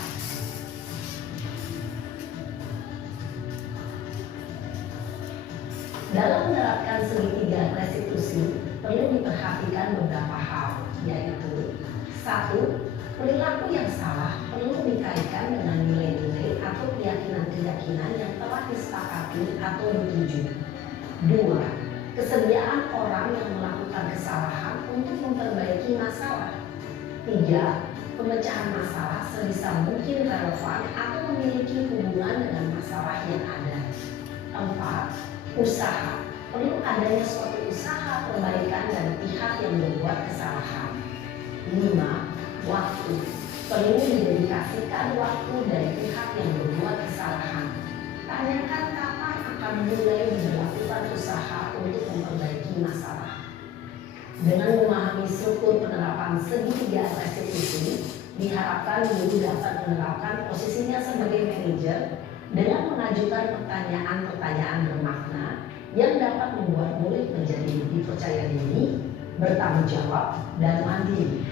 Dalam menerapkan segitiga restitusi, perlu diperhatikan beberapa hal, yaitu: 1. Perilaku yang salah perlu dikaitkan dengan nilai-nilai atau keyakinan-keyakinan yang telah disepakati atau dituju. 2. Kesediaan orang yang melakukan kesalahan untuk memperbaiki masalah. 3. Pemecahan masalah sebisa mungkin relevan atau memiliki hubungan dengan masalah yang ada. 4. Usaha. Perlu adanya suatu usaha perbaikan dari pihak yang berbuat kesalahan. 5. Waktu. Perlu didedikasikan waktu dari pihak yang berbuat kesalahan. Tanyakan kapan akan mulai dilakukan usaha untuk memperbaiki masalah. Dengan memahami struktur penerapan segitiga restitusi, diharapkan guru dapat menerapkan posisinya sebagai manajer dengan mengajukan pertanyaan-pertanyaan bermakna yang dapat membuat murid menjadi lebih percaya diri, bertanggung jawab, dan mandiri.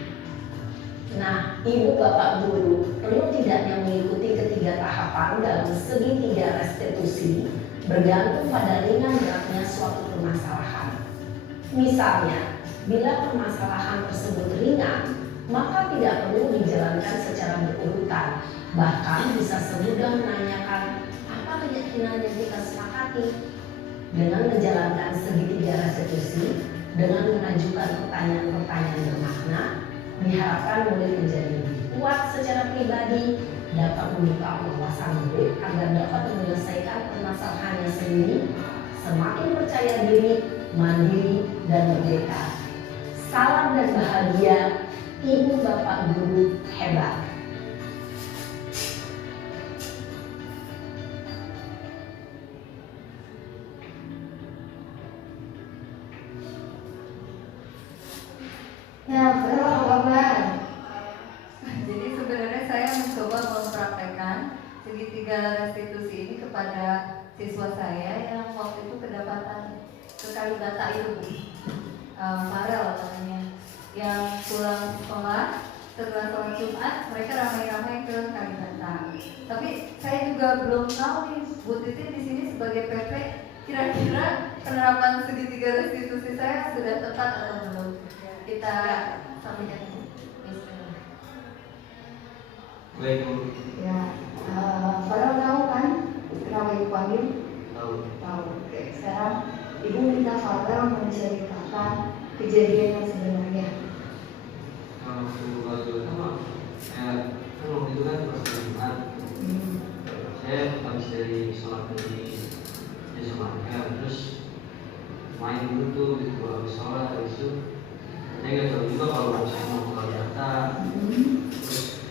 Nah, Ibu Bapak Guru perlu tidaknya mengikuti ketiga tahapan dalam segitiga restitusi bergantung pada ringan beratnya suatu permasalahan. Misalnya, bila permasalahan tersebut ringan, maka tidak perlu dijalankan secara berurutan. Bahkan bisa semudah menanyakan apa keyakinan yang kita sepakati. Dengan menjalankan segitiga restitusi, dengan mengajukan pertanyaan-pertanyaan bermakna, diharapkan murid menjadi lebih kuat secara pribadi, dapat membuka wawasan murid agar dapat menyelesaikan permasalahannya sendiri, semakin percaya diri, mandiri, dan merdeka. Salam dan bahagia, Ibu Bapak Guru hebat. Ya, betul apa kabar? Jadi sebenarnya saya mencoba mempraktekkan segitiga restitusi ini kepada siswa saya yang waktu itu kedapatan ke Kalibata itu, Farel namanya, yang pulang sekolah setelah sholat Jumat mereka ramai-ramai ke Kalibata. Tapi saya juga belum tahu nih Bu Titin di sini sebagai PP, kira-kira penerapan segitiga restitusi saya sudah tepat atau belum? Kita sampaikan ini. Baik Bu. Ya, Farel tahu kan kenapa Ibu panggil? Tahu. Tahu. Oke, sekarang Ibu minta Farel menceritakan kejadian yang sebenarnya. Kalau waktu sama, kan waktu itu kan pas Jumat, saya habis dari sholat di sholat terus main dulu tuh gitu, habis sholat habis itu saya nggak tahu juga kalau saya mau ke data, terus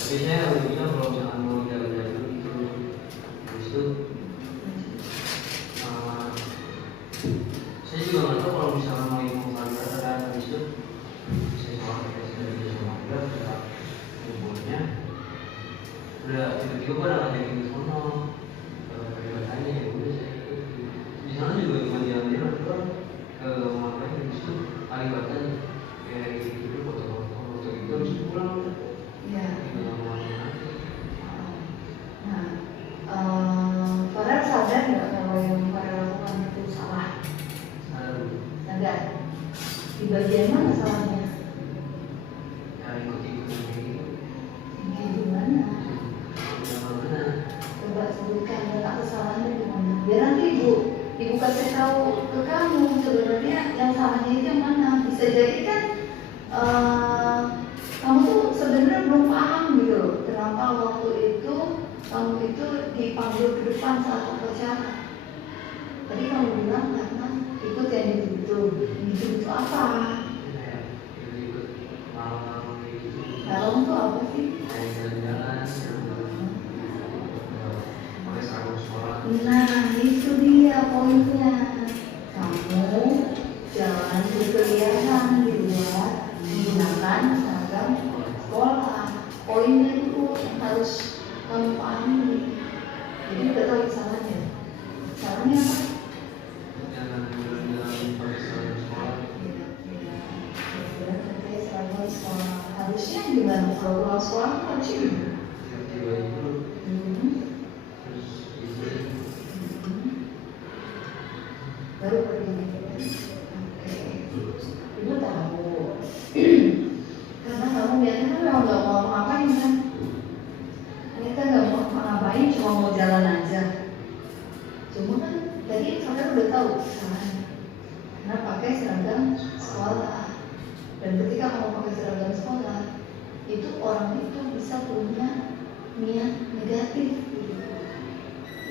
tapi saya harus bilang kalau misalkan mau jalan-jalan gitu, habis itu saya juga nggak tahu kalau misalkan mau ikut ke data, habis itu saya sholat dari sholat kita kumpulnya udah tiba-tiba pada ngajakin ke sono katanya ya udah saya ikut di sana juga cuma jalan-jalan ke rumah lain habis itu Kalibata kayak gitu foto-foto gitu habis itu pulang udah Ya. gitu sama nanti. Nah, Farel sadar nggak kalau yang Farel lakukan itu salah? Sadar. Di bagian mana salahnya? Ya ikut-ikut kayak gitu. Gimana? Mana? Coba sebutkan letak kesalahannya di mana? Biar nanti Ibu kasih tahu ke kamu sebenarnya yang salahnya itu yang mana. Bisa jadi kan kamu tuh sebenarnya belum paham gitu loh, kenapa waktu itu kamu itu dipanggil ke depan saat upacara. Tadi kamu bilang karena ikut yang itu apa? Ya ikut malam-malam gitu. Kalau itu apa sih? Kayak jalan-jalan pakai seragam sekolah. Nah, itu dia poinnya. Kamu jangan berkeliaran di luar menggunakan seragam sekolah. Poinnya itu yang harus kamu pahami. Jadi udah tahu salahnya. Salahnya apa? Jangan jalan-jalan pakai seragam sekolah. Pakai seragam sekolah. Harusnya gimana? Kalau sekolah harusnya gimana? Tiba-tiba itu terus itu ngapain, cuma mau jalan aja. Cuma kan tadi saudara udah tahu kesalahannya. Karena pakai seragam sekolah. Dan ketika kamu pakai seragam sekolah, itu orang itu bisa punya niat negatif gitu.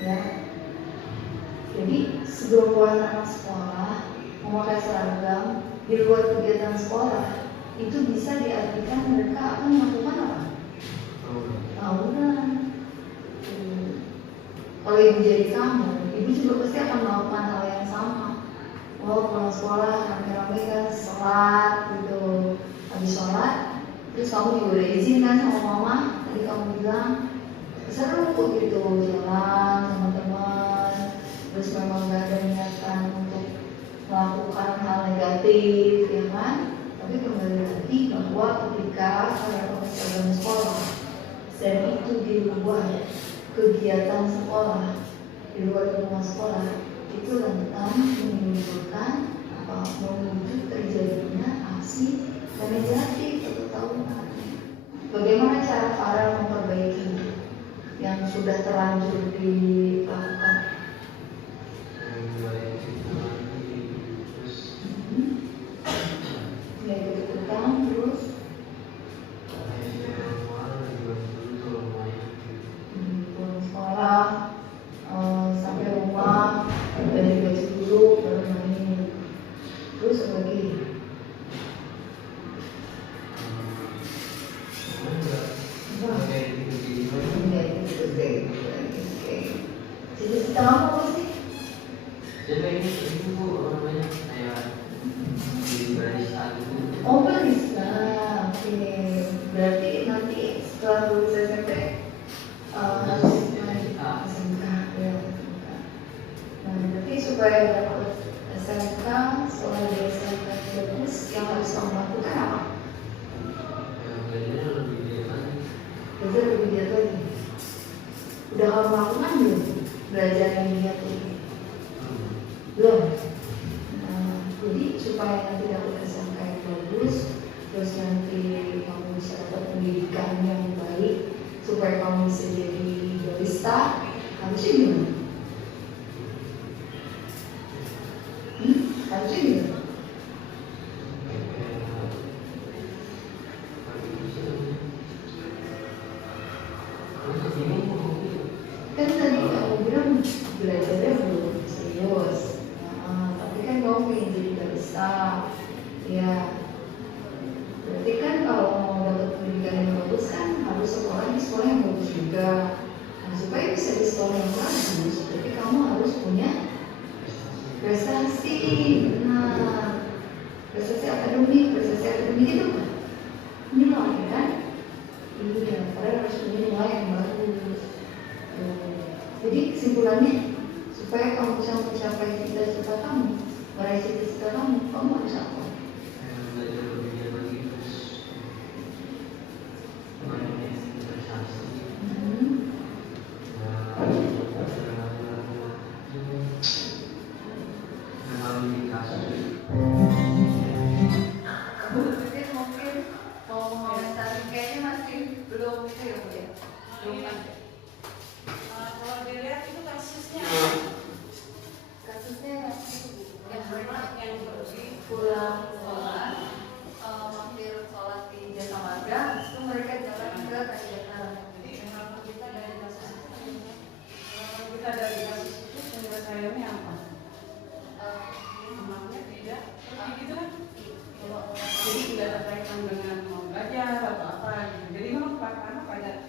Ya. Jadi segerombolan anak sekolah memakai seragam di luar kegiatan sekolah itu bisa diartikan mereka akan melakukan apa? Tawuran. Kalau ibu jadi kamu, ibu juga pasti akan melakukan hal yang sama. Oh, pulang sekolah rame-rame kan sholat gitu. Habis sholat, terus kamu juga udah izin kan sama mama. Tadi kamu bilang seru gitu jalan sama teman. Terus memang gak ada niatan untuk melakukan hal negatif, ya kan? Tapi kembali lagi bahwa ketika saya pakai seragam sekolah dan itu di luar kegiatan sekolah, di luar lingkungan sekolah, itu rentan menimbulkan memicu terjadinya aksi dan negatif atau tawuran. Bagaimana cara Farel memperbaiki yang sudah terlanjur dilakukan? Ya ikut-ikutan terus pulang sekolah sampai rumah ganti baju dulu baru main. Terus apa lagi? Jadi setelah apa sih? Saya pengen itu apa namanya kayak di barista itu. Oh barista, oke. Berarti nanti setelah lulus SMP harus naik SMK ya. Nah berarti supaya dapat SMK, setelah di SMK bagus, yang harus kamu lakukan apa? Belajarnya lebih giat lagi. Belajar lebih giat lagi. Udah kamu lakukan belum? Belajar yang giat lagi? Belum. Nah, jadi supaya nanti dapat SMK yang bagus, terus nanti kamu bisa dapat pendidikan yang baik, supaya kamu bisa jadi barista, harusnya gimana? Harusnya gimana? Kan tadi kamu bilang belajarnya belum serius. Tapi kan kamu pengen jadi barista, ya. Berarti kan kalau mau dapat pendidikan yang bagus kan harus sekolah di sekolah yang bagus juga. Nah, supaya bisa di sekolah yang bagus, berarti kamu harus punya prestasi. Nah, prestasi akademik itu kan nilai kan? Iya, kalian harus punya nilai yang bagus. Jadi kesimpulannya, supaya kamu bisa mencapai cita-cita kamu, meraih cita-cita kamu harus apa? Belajar lebih giat lagi terus banyak investasi. Mungkin mau mengomentari kayaknya masih belum itu ya Bu ya? Belum ada. Kalau dilihat itu kasusnya Kasusnya yang mana yang pergi pulang sekolah, mampir sholat di Jasa Marga, itu mereka jalan ke Tanjung. Jadi kalau kita dari kasus itu, penyelesaiannya apa? Memangnya tidak seperti gitu kan? Jadi tidak ada kaitan dengan mau belajar atau apa gitu. Jadi memang pertama pada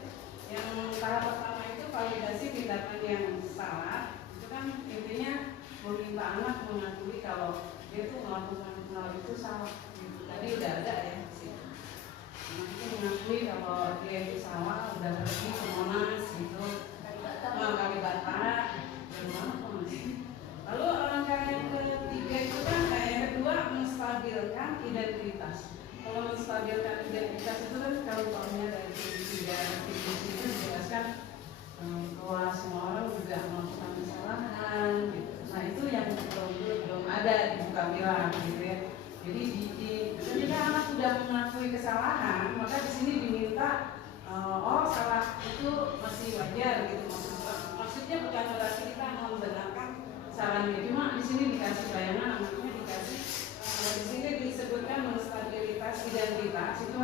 yang tahap pertama itu validasi tindakan yang salah. Itu kan intinya meminta anak mengakui kalau dia tuh melakukan hal itu salah. Gitu. Tadi udah ada ya sih. Anak itu mengakui kalau dia itu salah, udah pergi ke Monas gitu. Kalibata, lalu langkah yang ketiga itu kan yang kedua menstabilkan identitas. Kalau menstabilkan identitas itu kan kalau umpamanya dari tiga institusi itu dijelaskan bahwa semua orang juga melakukan kesalahan gitu. Nah itu yang belum ada di buka bilang gitu ya. Jadi ketika anak sudah mengakui kesalahan, maka di sini diminta oh salah itu masih wajar gitu maksudnya. Maksudnya bukan berarti kita membenarkan sarannya, cuma di sini dikasih bayangan, anaknya dikasih di sini disebutkan menstabilitas identitas itu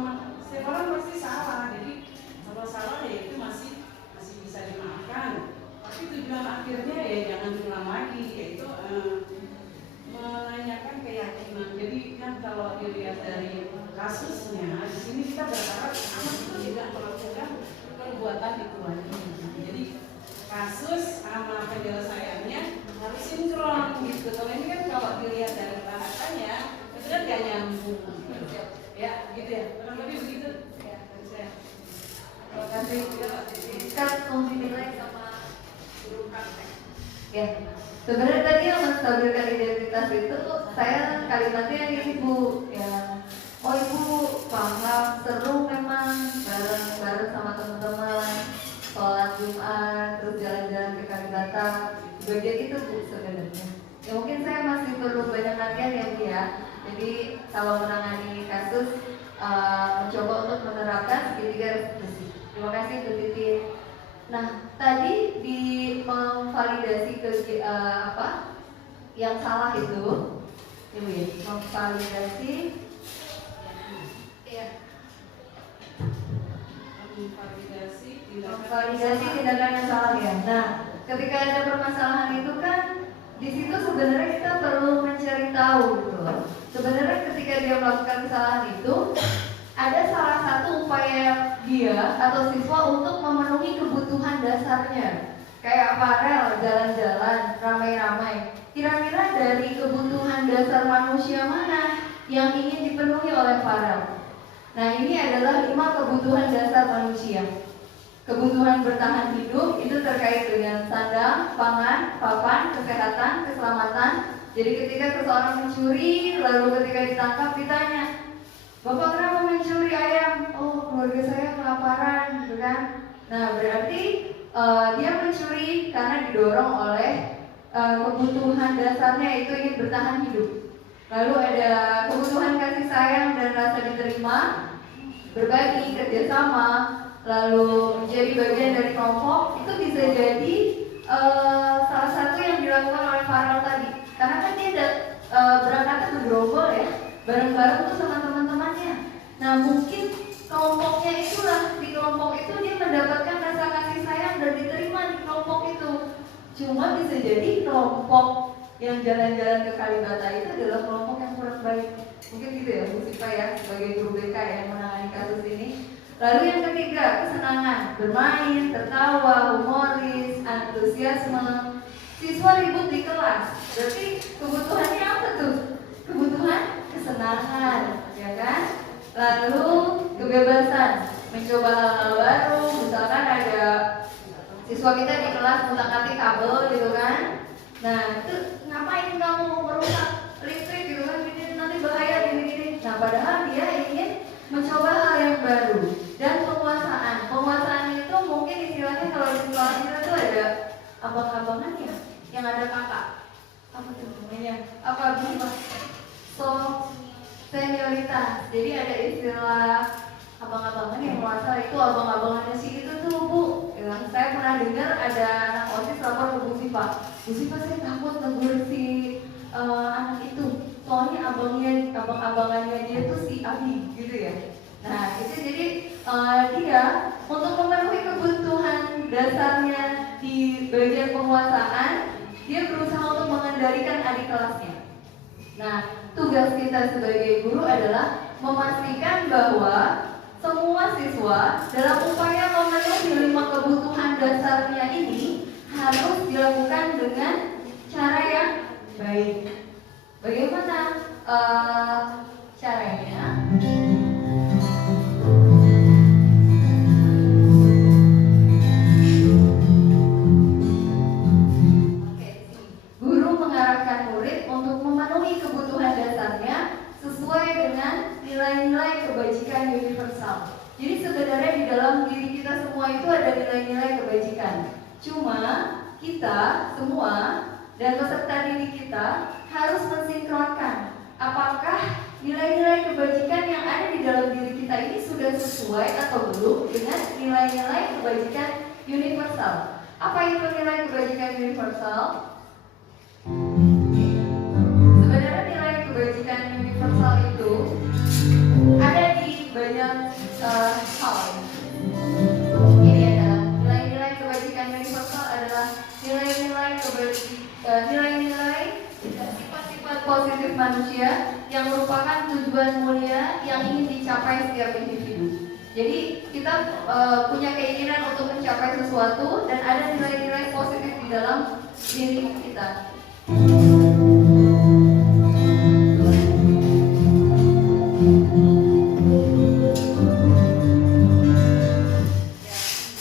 setiap orang pasti salah. Jadi kalau salah ya itu masih bisa dimaafkan. Tapi tujuan akhirnya ya jangan diulang lagi, yaitu menanyakan keyakinan. Jadi kan kalau dilihat dari kasusnya, di sini kita berharap anak itu tidak melakukan perbuatan itu lagi. Jadi kasus sama penyelesaiannya harus sinkron gitu. Kalau ini kan kalau dilihat dari bahasannya, itu kan gak nyambung. Ya, gitu ya. Kurang lebih begitu. Ya, dari saya. Terima kasih. Kan konfirmasi sama guru praktek. Ya, sebenarnya tadi yang menstabilkan identitas itu saya kalimatnya ini Bu, ya. Oh Ibu paham, seru memang bareng-bareng sama teman-teman sholat Jumat, terus jalan-jalan ke Kalibata. Bagian itu Bu sebenarnya. Ya mungkin saya masih perlu banyak latihan ya Bu ya. Jadi kalau menangani kasus mencoba untuk menerapkan segitiga restitusi. Terima kasih Bu Titin. Nah tadi di memvalidasi ke yang salah itu, ya Bu ya, memvalidasi. Iya. Validasi tindakan yang salah ya. Nah, ketika ada permasalahan itu kan di situ sebenarnya kita perlu mencari tahu gitu loh. Sebenarnya ketika dia melakukan kesalahan itu ada salah satu upaya dia atau siswa untuk memenuhi kebutuhan dasarnya. Kayak Farel jalan-jalan ramai-ramai. Kira-kira dari kebutuhan dasar manusia mana yang ingin dipenuhi oleh Farel? Nah, ini adalah 5 kebutuhan dasar manusia. Kebutuhan bertahan hidup itu terkait dengan sandang, pangan, papan, kesehatan, keselamatan. Jadi ketika seseorang mencuri, lalu ketika ditangkap ditanya, Bapak kenapa mencuri ayam? Oh, keluarga saya kelaparan, gitu kan? Nah, berarti dia mencuri karena didorong oleh kebutuhan dasarnya itu ingin bertahan hidup. Lalu ada kebutuhan kasih sayang dan rasa diterima, berbagi, kerjasama, lalu menjadi bagian dari kelompok. Itu bisa jadi salah satu yang dilakukan oleh Farel tadi. Karena kan dia berangkatnya bergerombol ya, bareng-bareng tuh sama teman-temannya. Nah mungkin kelompoknya itulah, di kelompok itu dia mendapatkan rasa kasih sayang dan diterima di kelompok itu. Cuma bisa jadi kelompok yang jalan-jalan ke Kalibata itu adalah kelompok yang kurang baik. Mungkin gitu ya Bu Sipa ya, sebagai guru BK yang menangani kasus ini. Lalu yang ketiga, kesenangan, bermain, tertawa, humoris, antusiasme. Siswa ribut di kelas, berarti kebutuhannya apa tuh? Kebutuhan kesenangan, ya kan? Lalu kebebasan, mencoba hal-hal baru. Misalkan ada siswa kita di kelas ngutak-ngatik kabel gitu kan. Nah itu ngapain kamu merusak listrik gitu kan, ini nanti bahaya gini-gini. Nah padahal dia ingin mencoba hal yang baru. Dan penguasaan itu mungkin istilahnya kalau di sekolah kita tuh ada abang-abangan ya, yang ada kakak apa tuh namanya, apa gimana, so senioritas. Jadi ada istilah abang-abangan yang merasa itu abang-abangannya si itu tuh Bu. Saya pernah dengar ada anak OSIS lapor ke Bu Sipa, Bu Sipa saya takut negur si anak itu, soalnya abang-abangannya dia tuh si Abi gitu ya. Nah itu jadi dia untuk memenuhi kebutuhan dasarnya di bagian penguasaan, dia berusaha untuk mengendalikan adik kelasnya. Nah tugas kita sebagai guru adalah memastikan bahwa semua siswa dalam upaya memenuhi 5 kebutuhan dasarnya ini harus dilakukan dengan cara yang baik. Bagaimana caranya? Guru mengarahkan murid untuk memenuhi kebutuhan dasarnya sesuai dengan nilai-nilai kebajikan universal. Jadi sebenarnya di dalam diri kita semua itu ada nilai-nilai kebajikan. Cuma kita semua dan peserta didik kita harus mensinkronkan apakah nilai-nilai kebajikan yang ada di dalam diri kita ini sudah sesuai atau belum dengan nilai-nilai kebajikan universal. Apa itu nilai kebajikan universal? Sebenarnya nilai kebajikan universal itu ada di banyak hal. Ini adalah nilai-nilai kebajikan universal adalah nilai-nilai nilai-nilai dan sifat-sifat positif manusia yang merupakan tujuan mulia yang ingin dicapai setiap individu. Jadi kita punya keinginan untuk mencapai sesuatu dan ada nilai-nilai positif di dalam diri kita.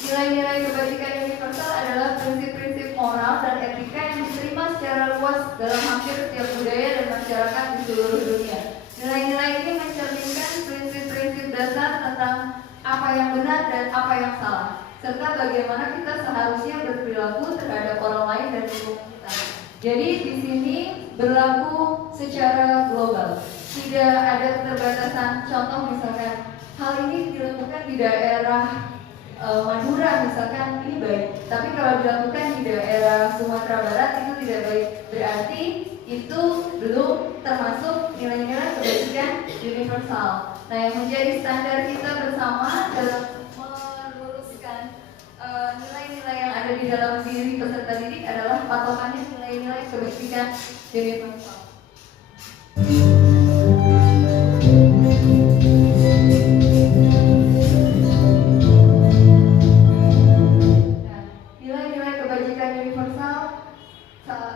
Nilai-nilai kebajikan universal adalah prinsip-prinsip moral dan etika yang diterima secara luas dalam hampir setiap budaya dan masyarakat di seluruh dunia. Nilai-nilai ini mencerminkan prinsip-prinsip dasar tentang apa yang benar dan apa yang salah, serta bagaimana kita seharusnya berperilaku terhadap orang lain dan lingkungan kita. Jadi di sini berlaku secara global, tidak ada keterbatasan. Contoh misalkan hal ini dilakukan di daerah Madura misalkan ini baik, tapi kalau dilakukan di daerah Sumatera Barat itu tidak baik. Berarti itu belum termasuk nilai-nilai kebajikan universal. Nah, yang menjadi standar kita bersama dalam meluruskan nilai-nilai yang ada di dalam diri peserta didik adalah patokannya nilai-nilai kebajikan universal. Nilai-nilai kebajikan universal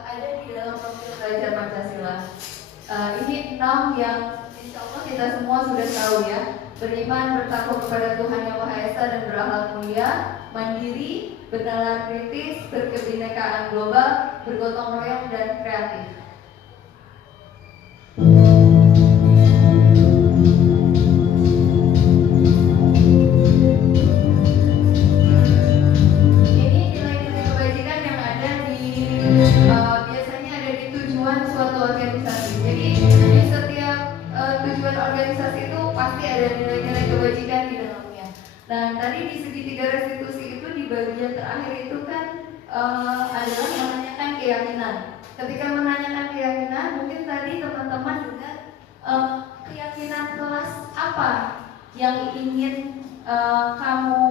ada di dalam profil belajar Pancasila. Ini 6 yang insya Allah kita semua sudah tahu ya. Beriman, bertakwa kepada Tuhan Yang Maha Esa dan berakhlak mulia, mandiri, bernalar kritis, berkebinekaan global, bergotong royong dan kreatif. Biasanya ada di tujuan suatu organisasi. Jadi di setiap tujuan organisasi itu pasti ada nilai-nilai kebajikan di dalamnya. Nah, tadi di segitiga restitusi itu di bagian terakhir itu kan adalah menanyakan keyakinan. Ketika menanyakan keyakinan, mungkin tadi teman-teman juga keyakinan kelas apa yang ingin kamu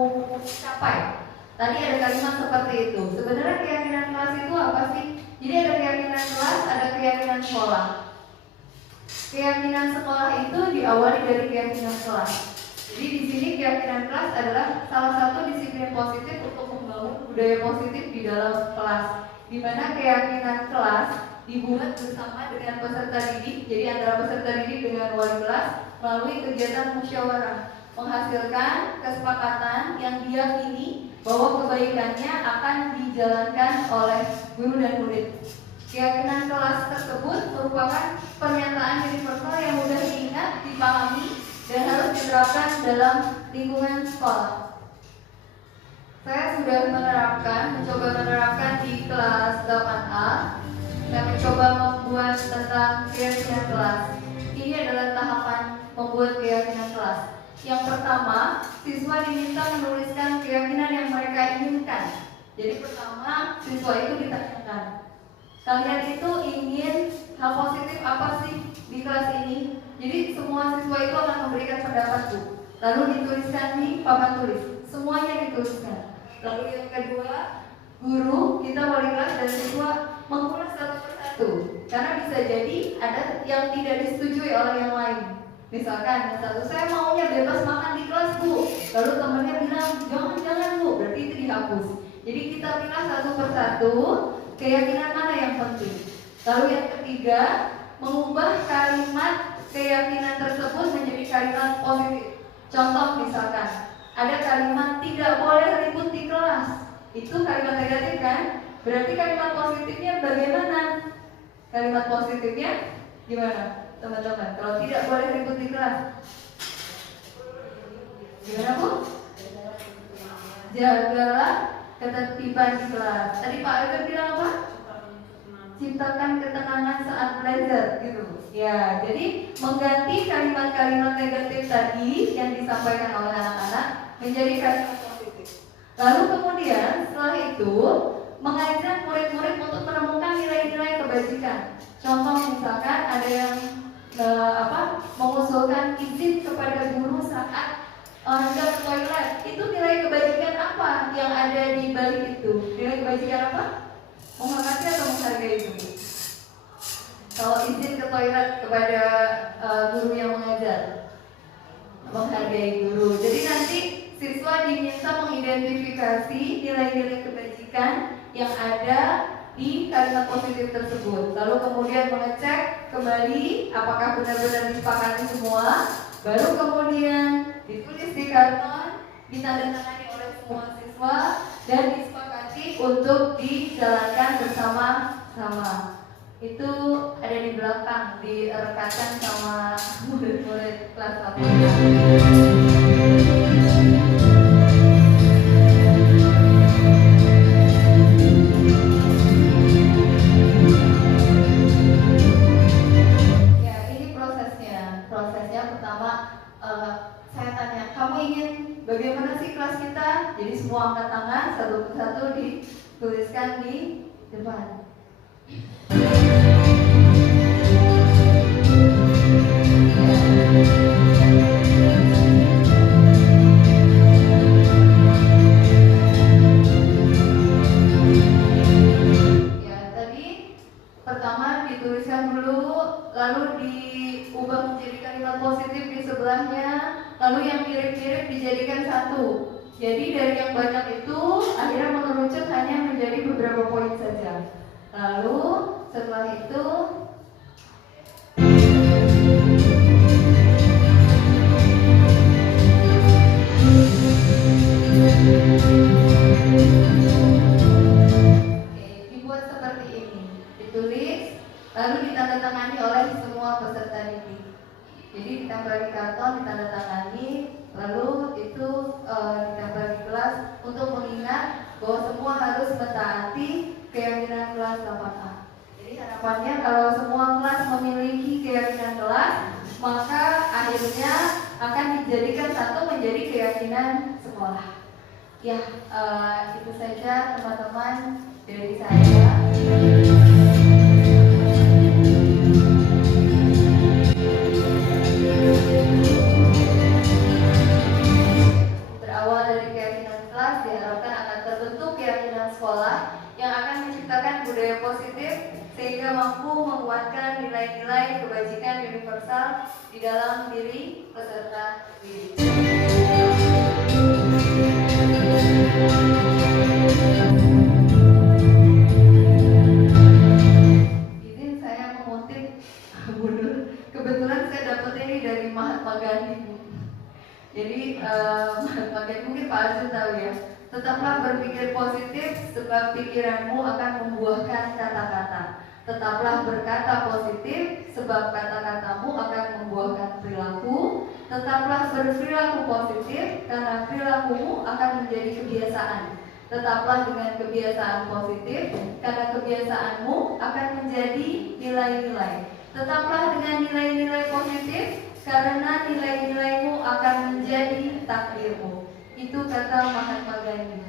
capai. Tadi ada kalimat seperti itu. Sebenarnya keyakinan kelas itu apa sih? Jadi ada keyakinan kelas, ada keyakinan sekolah. Keyakinan sekolah itu diawali dari keyakinan kelas. Jadi di sini keyakinan kelas adalah salah satu disiplin positif untuk membangun budaya positif di dalam kelas. Di mana keyakinan kelas dibuat bersama dengan peserta didik. Jadi antara peserta didik dengan wali kelas melalui kegiatan musyawarah, menghasilkan kesepakatan yang diyakini bahwa kebaikannya akan dijalankan oleh guru dan murid. Keyakinan kelas tersebut merupakan pernyataan universal yang mudah diingat, dipahami, dan harus diterapkan dalam lingkungan sekolah. Saya sudah mencoba menerapkan di kelas 8A. Saya mencoba membuat tentang keyakinan kelas. Ini adalah tahapan membuat keyakinan kelas. Yang pertama, siswa diminta menuliskan keyakinan yang mereka inginkan. Jadi pertama, siswa itu ditanyakan, kalian itu ingin hal positif apa sih di kelas ini? Jadi semua siswa itu akan memberikan pendapat, Bu. Lalu dituliskan di papan tulis. Semuanya dituliskan. Lalu yang kedua, guru, kita wali kelas dan siswa mengulas satu persatu. Karena bisa jadi ada yang tidak disetujui oleh yang lain. Misalkan yang satu, saya maunya bebas makan di kelas, Bu. Lalu temannya bilang, jangan Bu, berarti itu dihapus. Jadi kita pilih satu persatu keyakinan mana yang penting. Lalu yang ketiga, mengubah kalimat keyakinan tersebut menjadi kalimat positif. Contoh misalkan, ada kalimat tidak boleh ribut di kelas. Itu kalimat negatif kan? Berarti kalimat positifnya bagaimana? Kalimat positifnya gimana? Teman-teman, kalau tidak boleh ribut di kelas, gimana Bu? Jagalah ketertiban di kelas. Tadi Pak Eger bilang apa? Ciptakan ketenangan saat belajar, gitu. Ya, jadi mengganti kalimat-kalimat negatif tadi yang disampaikan oleh anak-anak menjadi kalimat positif. Lalu kemudian setelah itu itu mengajak murid-murid untuk menemukan nilai-nilai kebajikan. Contoh misalkan ada yang mengusulkan izin kepada guru saat hendak ke toilet. Itu nilai kebajikan apa yang ada di balik itu? Nilai kebajikan apa? Menghormati atau menghargai guru? Kalau izin ke toilet kepada guru yang mengajar, menghargai guru. Jadi nanti siswa diminta mengidentifikasi nilai-nilai kebajikan yang ada di kalimat positif tersebut. Lalu kemudian mengecek kembali apakah benar-benar disepakati semua. Baru kemudian ditulis di karton, ditandatangani oleh semua siswa dan disepakati untuk dijalankan bersama-sama. Itu ada di belakang, direkatkan sama murid-murid kelas 8. Bagaimana sih kelas kita? Jadi semua angkat tangan satu persatu dituliskan di depan. Ya, tadi pertama dituliskan dulu, lalu diubah menjadi kalimat positif di sebelahnya. Lalu yang mirip-mirip dijadikan satu. Jadi dari yang banyak itu akhirnya mengerucut hanya menjadi beberapa poin saja. Lalu setelah itu dibuat seperti ini. Ditulis lalu ditandatangani oleh semua peserta didik. Jadi ditempel di karton, ditandatangani, lalu itu ditempel di kelas untuk mengingat bahwa semua harus mentaati keyakinan kelas 8A. Jadi harapannya kalau semua kelas memiliki keyakinan kelas, maka akhirnya akan dijadikan satu menjadi keyakinan sekolah. Ya, itu saja teman-teman dari saya. Berawal dari keyakinan kelas, diharapkan akan terbentuk keyakinan sekolah yang akan menciptakan budaya positif sehingga mampu menguatkan nilai-nilai kebajikan universal di dalam diri peserta didik. Izin saya mengutip kebetulan saya dapat ini dari Mahatma Gandhi. Jadi Mahatma Gandhi mungkin Pak Azul tahu ya. Tetaplah berpikir positif sebab pikiranmu akan membuahkan kata-kata. Tetaplah berkata positif sebab kata-katamu akan membuahkan perilaku. Tetaplah berperilaku positif karena perilakumu akan menjadi kebiasaan. Tetaplah dengan kebiasaan positif karena kebiasaanmu akan menjadi nilai-nilai. Tetaplah dengan nilai-nilai positif karena nilai-nilaimu akan menjadi takdirmu. Itu kata Mahatma Gandhi.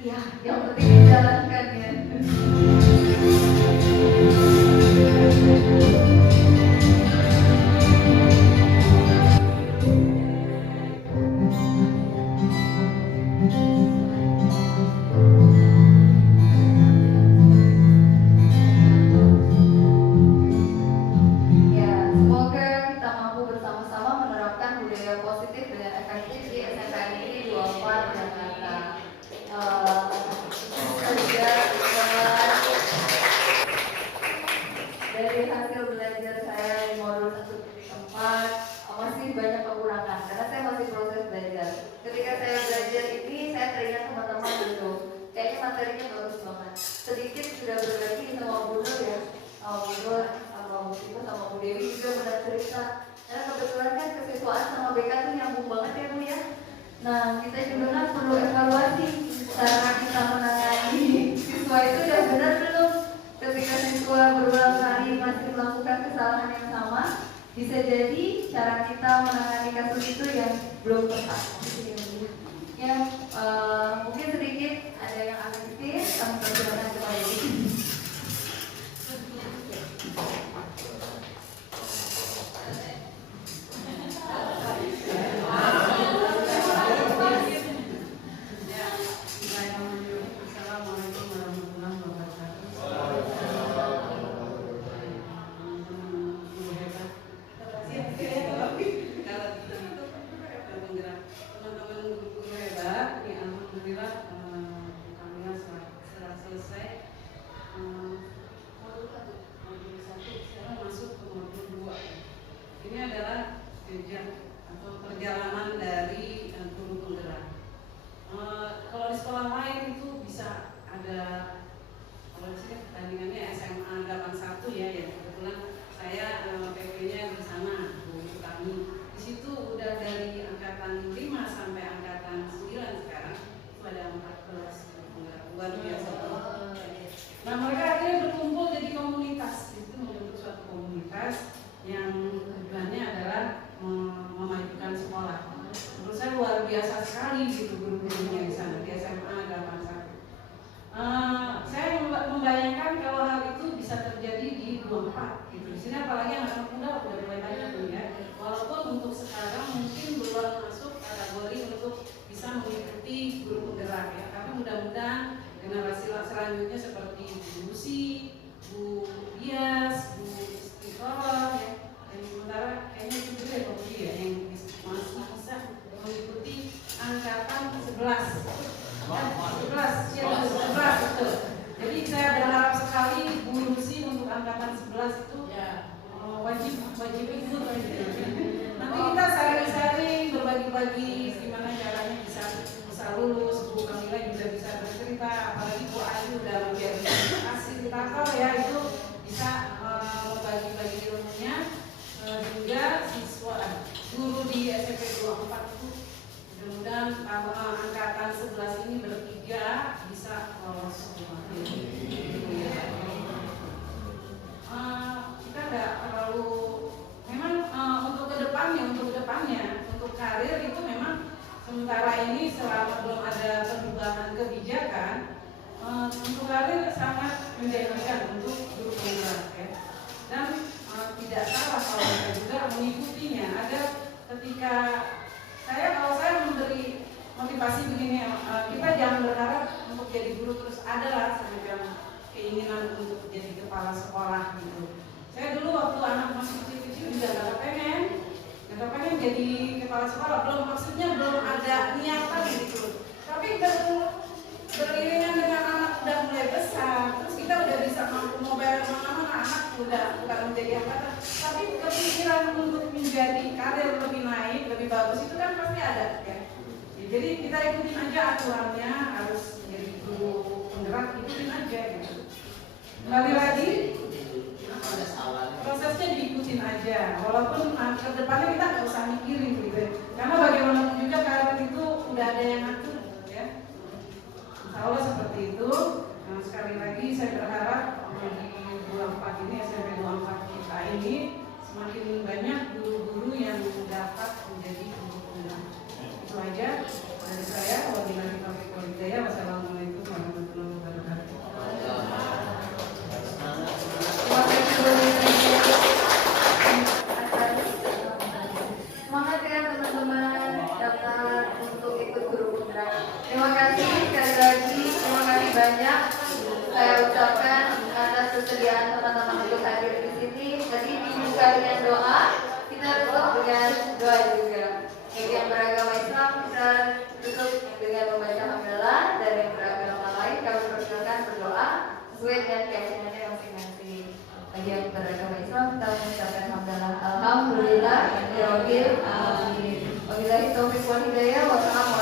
Ya, yang penting dijalankan ya. Dari hasil belajar saya di modul 1.4 masih banyak kekurangan karena saya masih proses belajar. Ketika saya belajar ini saya teringat teman-teman dulu, kayaknya materinya bagus banget. Sedikit sudah berbagi sama Bu Nur ya, sama Bu Nur, sama Bu Simo, sama Bu Dewi juga pernah cerita. Karena kebetulan kan kesiswaan sama BK tuh nyambung banget ya Bu ya. Nah kita juga kan perlu evaluasi cara kita menangani siswa itu udah benar belum. Ketika siswa berulang kali masih melakukan kesalahan yang sama, bisa jadi cara kita menangani kasus itu yang belum tepat. Ya, mungkin sedikit bisa ada, kalau di sini pertandingannya SMA 81 ya, ya kebetulan saya PP-nya di sana, Bu kami. Di situ udah dari angkatan 5 sampai angkatan 9 sekarang itu ada 14 luar biasa. Nah mereka akhirnya berkumpul jadi komunitas, itu membentuk suatu komunitas yang tujuannya adalah memajukan sekolah. Menurut saya luar biasa sekali gitu guru-gurunya di sana di SMA 81. Saya membayangkan kalau hal itu bisa terjadi di 24 gitu. Di sini apalagi anak-anak muda udah mulai banyak tuh ya. Walaupun untuk sekarang mungkin belum masuk kategori untuk bisa mengikuti guru penggerak ya. Tapi mudah-mudahan generasi selanjutnya seperti Bu Lucy, Bu Dias, Bu Istiqoroh ya. Dan sementara kayaknya itu juga ya Bu ya yang masih bisa mengikuti angkatan 11 betul. Jadi saya berharap sekali Bu Lucy untuk angkatan 11 itu wajib ikut. Nanti kita sharing-sharing, berbagi-bagi gimana caranya bisa lulus. Bu Kamila juga bisa bercerita, apalagi Bu Ayu udah menjadi fasilitator ya, itu bisa membagi-bagi ilmunya. Juga siswa guru di SMP 24 itu mudah-mudahan angkatan 11 ini bertiga bisa lolos semua. Kita nggak terlalu, memang untuk kedepannya, untuk karir itu memang sementara ini selama belum ada perubahan kebijakan, untuk karir sangat menjanjikan untuk guru penggerak ya. Dan tidak salah kalau kita juga mengikutinya agar ketika kalau saya memberi motivasi begini, kita jangan berharap untuk jadi guru terus adalah semacam keinginan untuk jadi kepala sekolah gitu. Saya dulu waktu anak masih kecil juga nggak pengen jadi kepala sekolah, maksudnya belum ada niatan gitu. Tapi beriringan dengan anak udah mulai besar, terus kita udah bisa mampu mau bayar mana-mana, anak udah bukan menjadi angkatan, tapi kepikiran untuk menjadi karir lebih naik, lebih bagus itu kan pasti ada ya. Jadi kita ikutin aja aturannya, harus menjadi guru penggerak, ikutin aja gitu. Kembali lagi, prosesnya diikutin aja, walaupun ke depannya kita nggak usah mikirin gitu. Karena bagaimanapun juga karir itu udah ada yang ngatur ya. Insya Allah seperti itu. Nah, sekali lagi saya berharap di 24 ini, SMP 24 kita ini semakin banyak guru-guru yang dapat menjadi guru penggerak. Itu aja dari saya. Wabillahi taufiq wal hidayah. Wassalamualaikum warahmatullahi wabarakatuh. Semangat ya teman-teman daftar untuk ikut guru penggerak. Terima kasih sekali lagi, terima kasih banyak saya ucapkan atas kesediaan teman-teman untuk hadir di sini. Tadi dibuka dengan doa, kita tutup dengan doa juga. Bagi yang beragama Islam kita tutup dengan membaca hamdalah, dan yang beragama lain kami persilakan berdoa sesuai dengan keyakinannya masing-masing. Bagi yang beragama Islam kita mengucapkan hamdalah. Alhamdulillah, rabbil alamin. Wabillahi taufiq wal hidayah. Wassalamualaikum.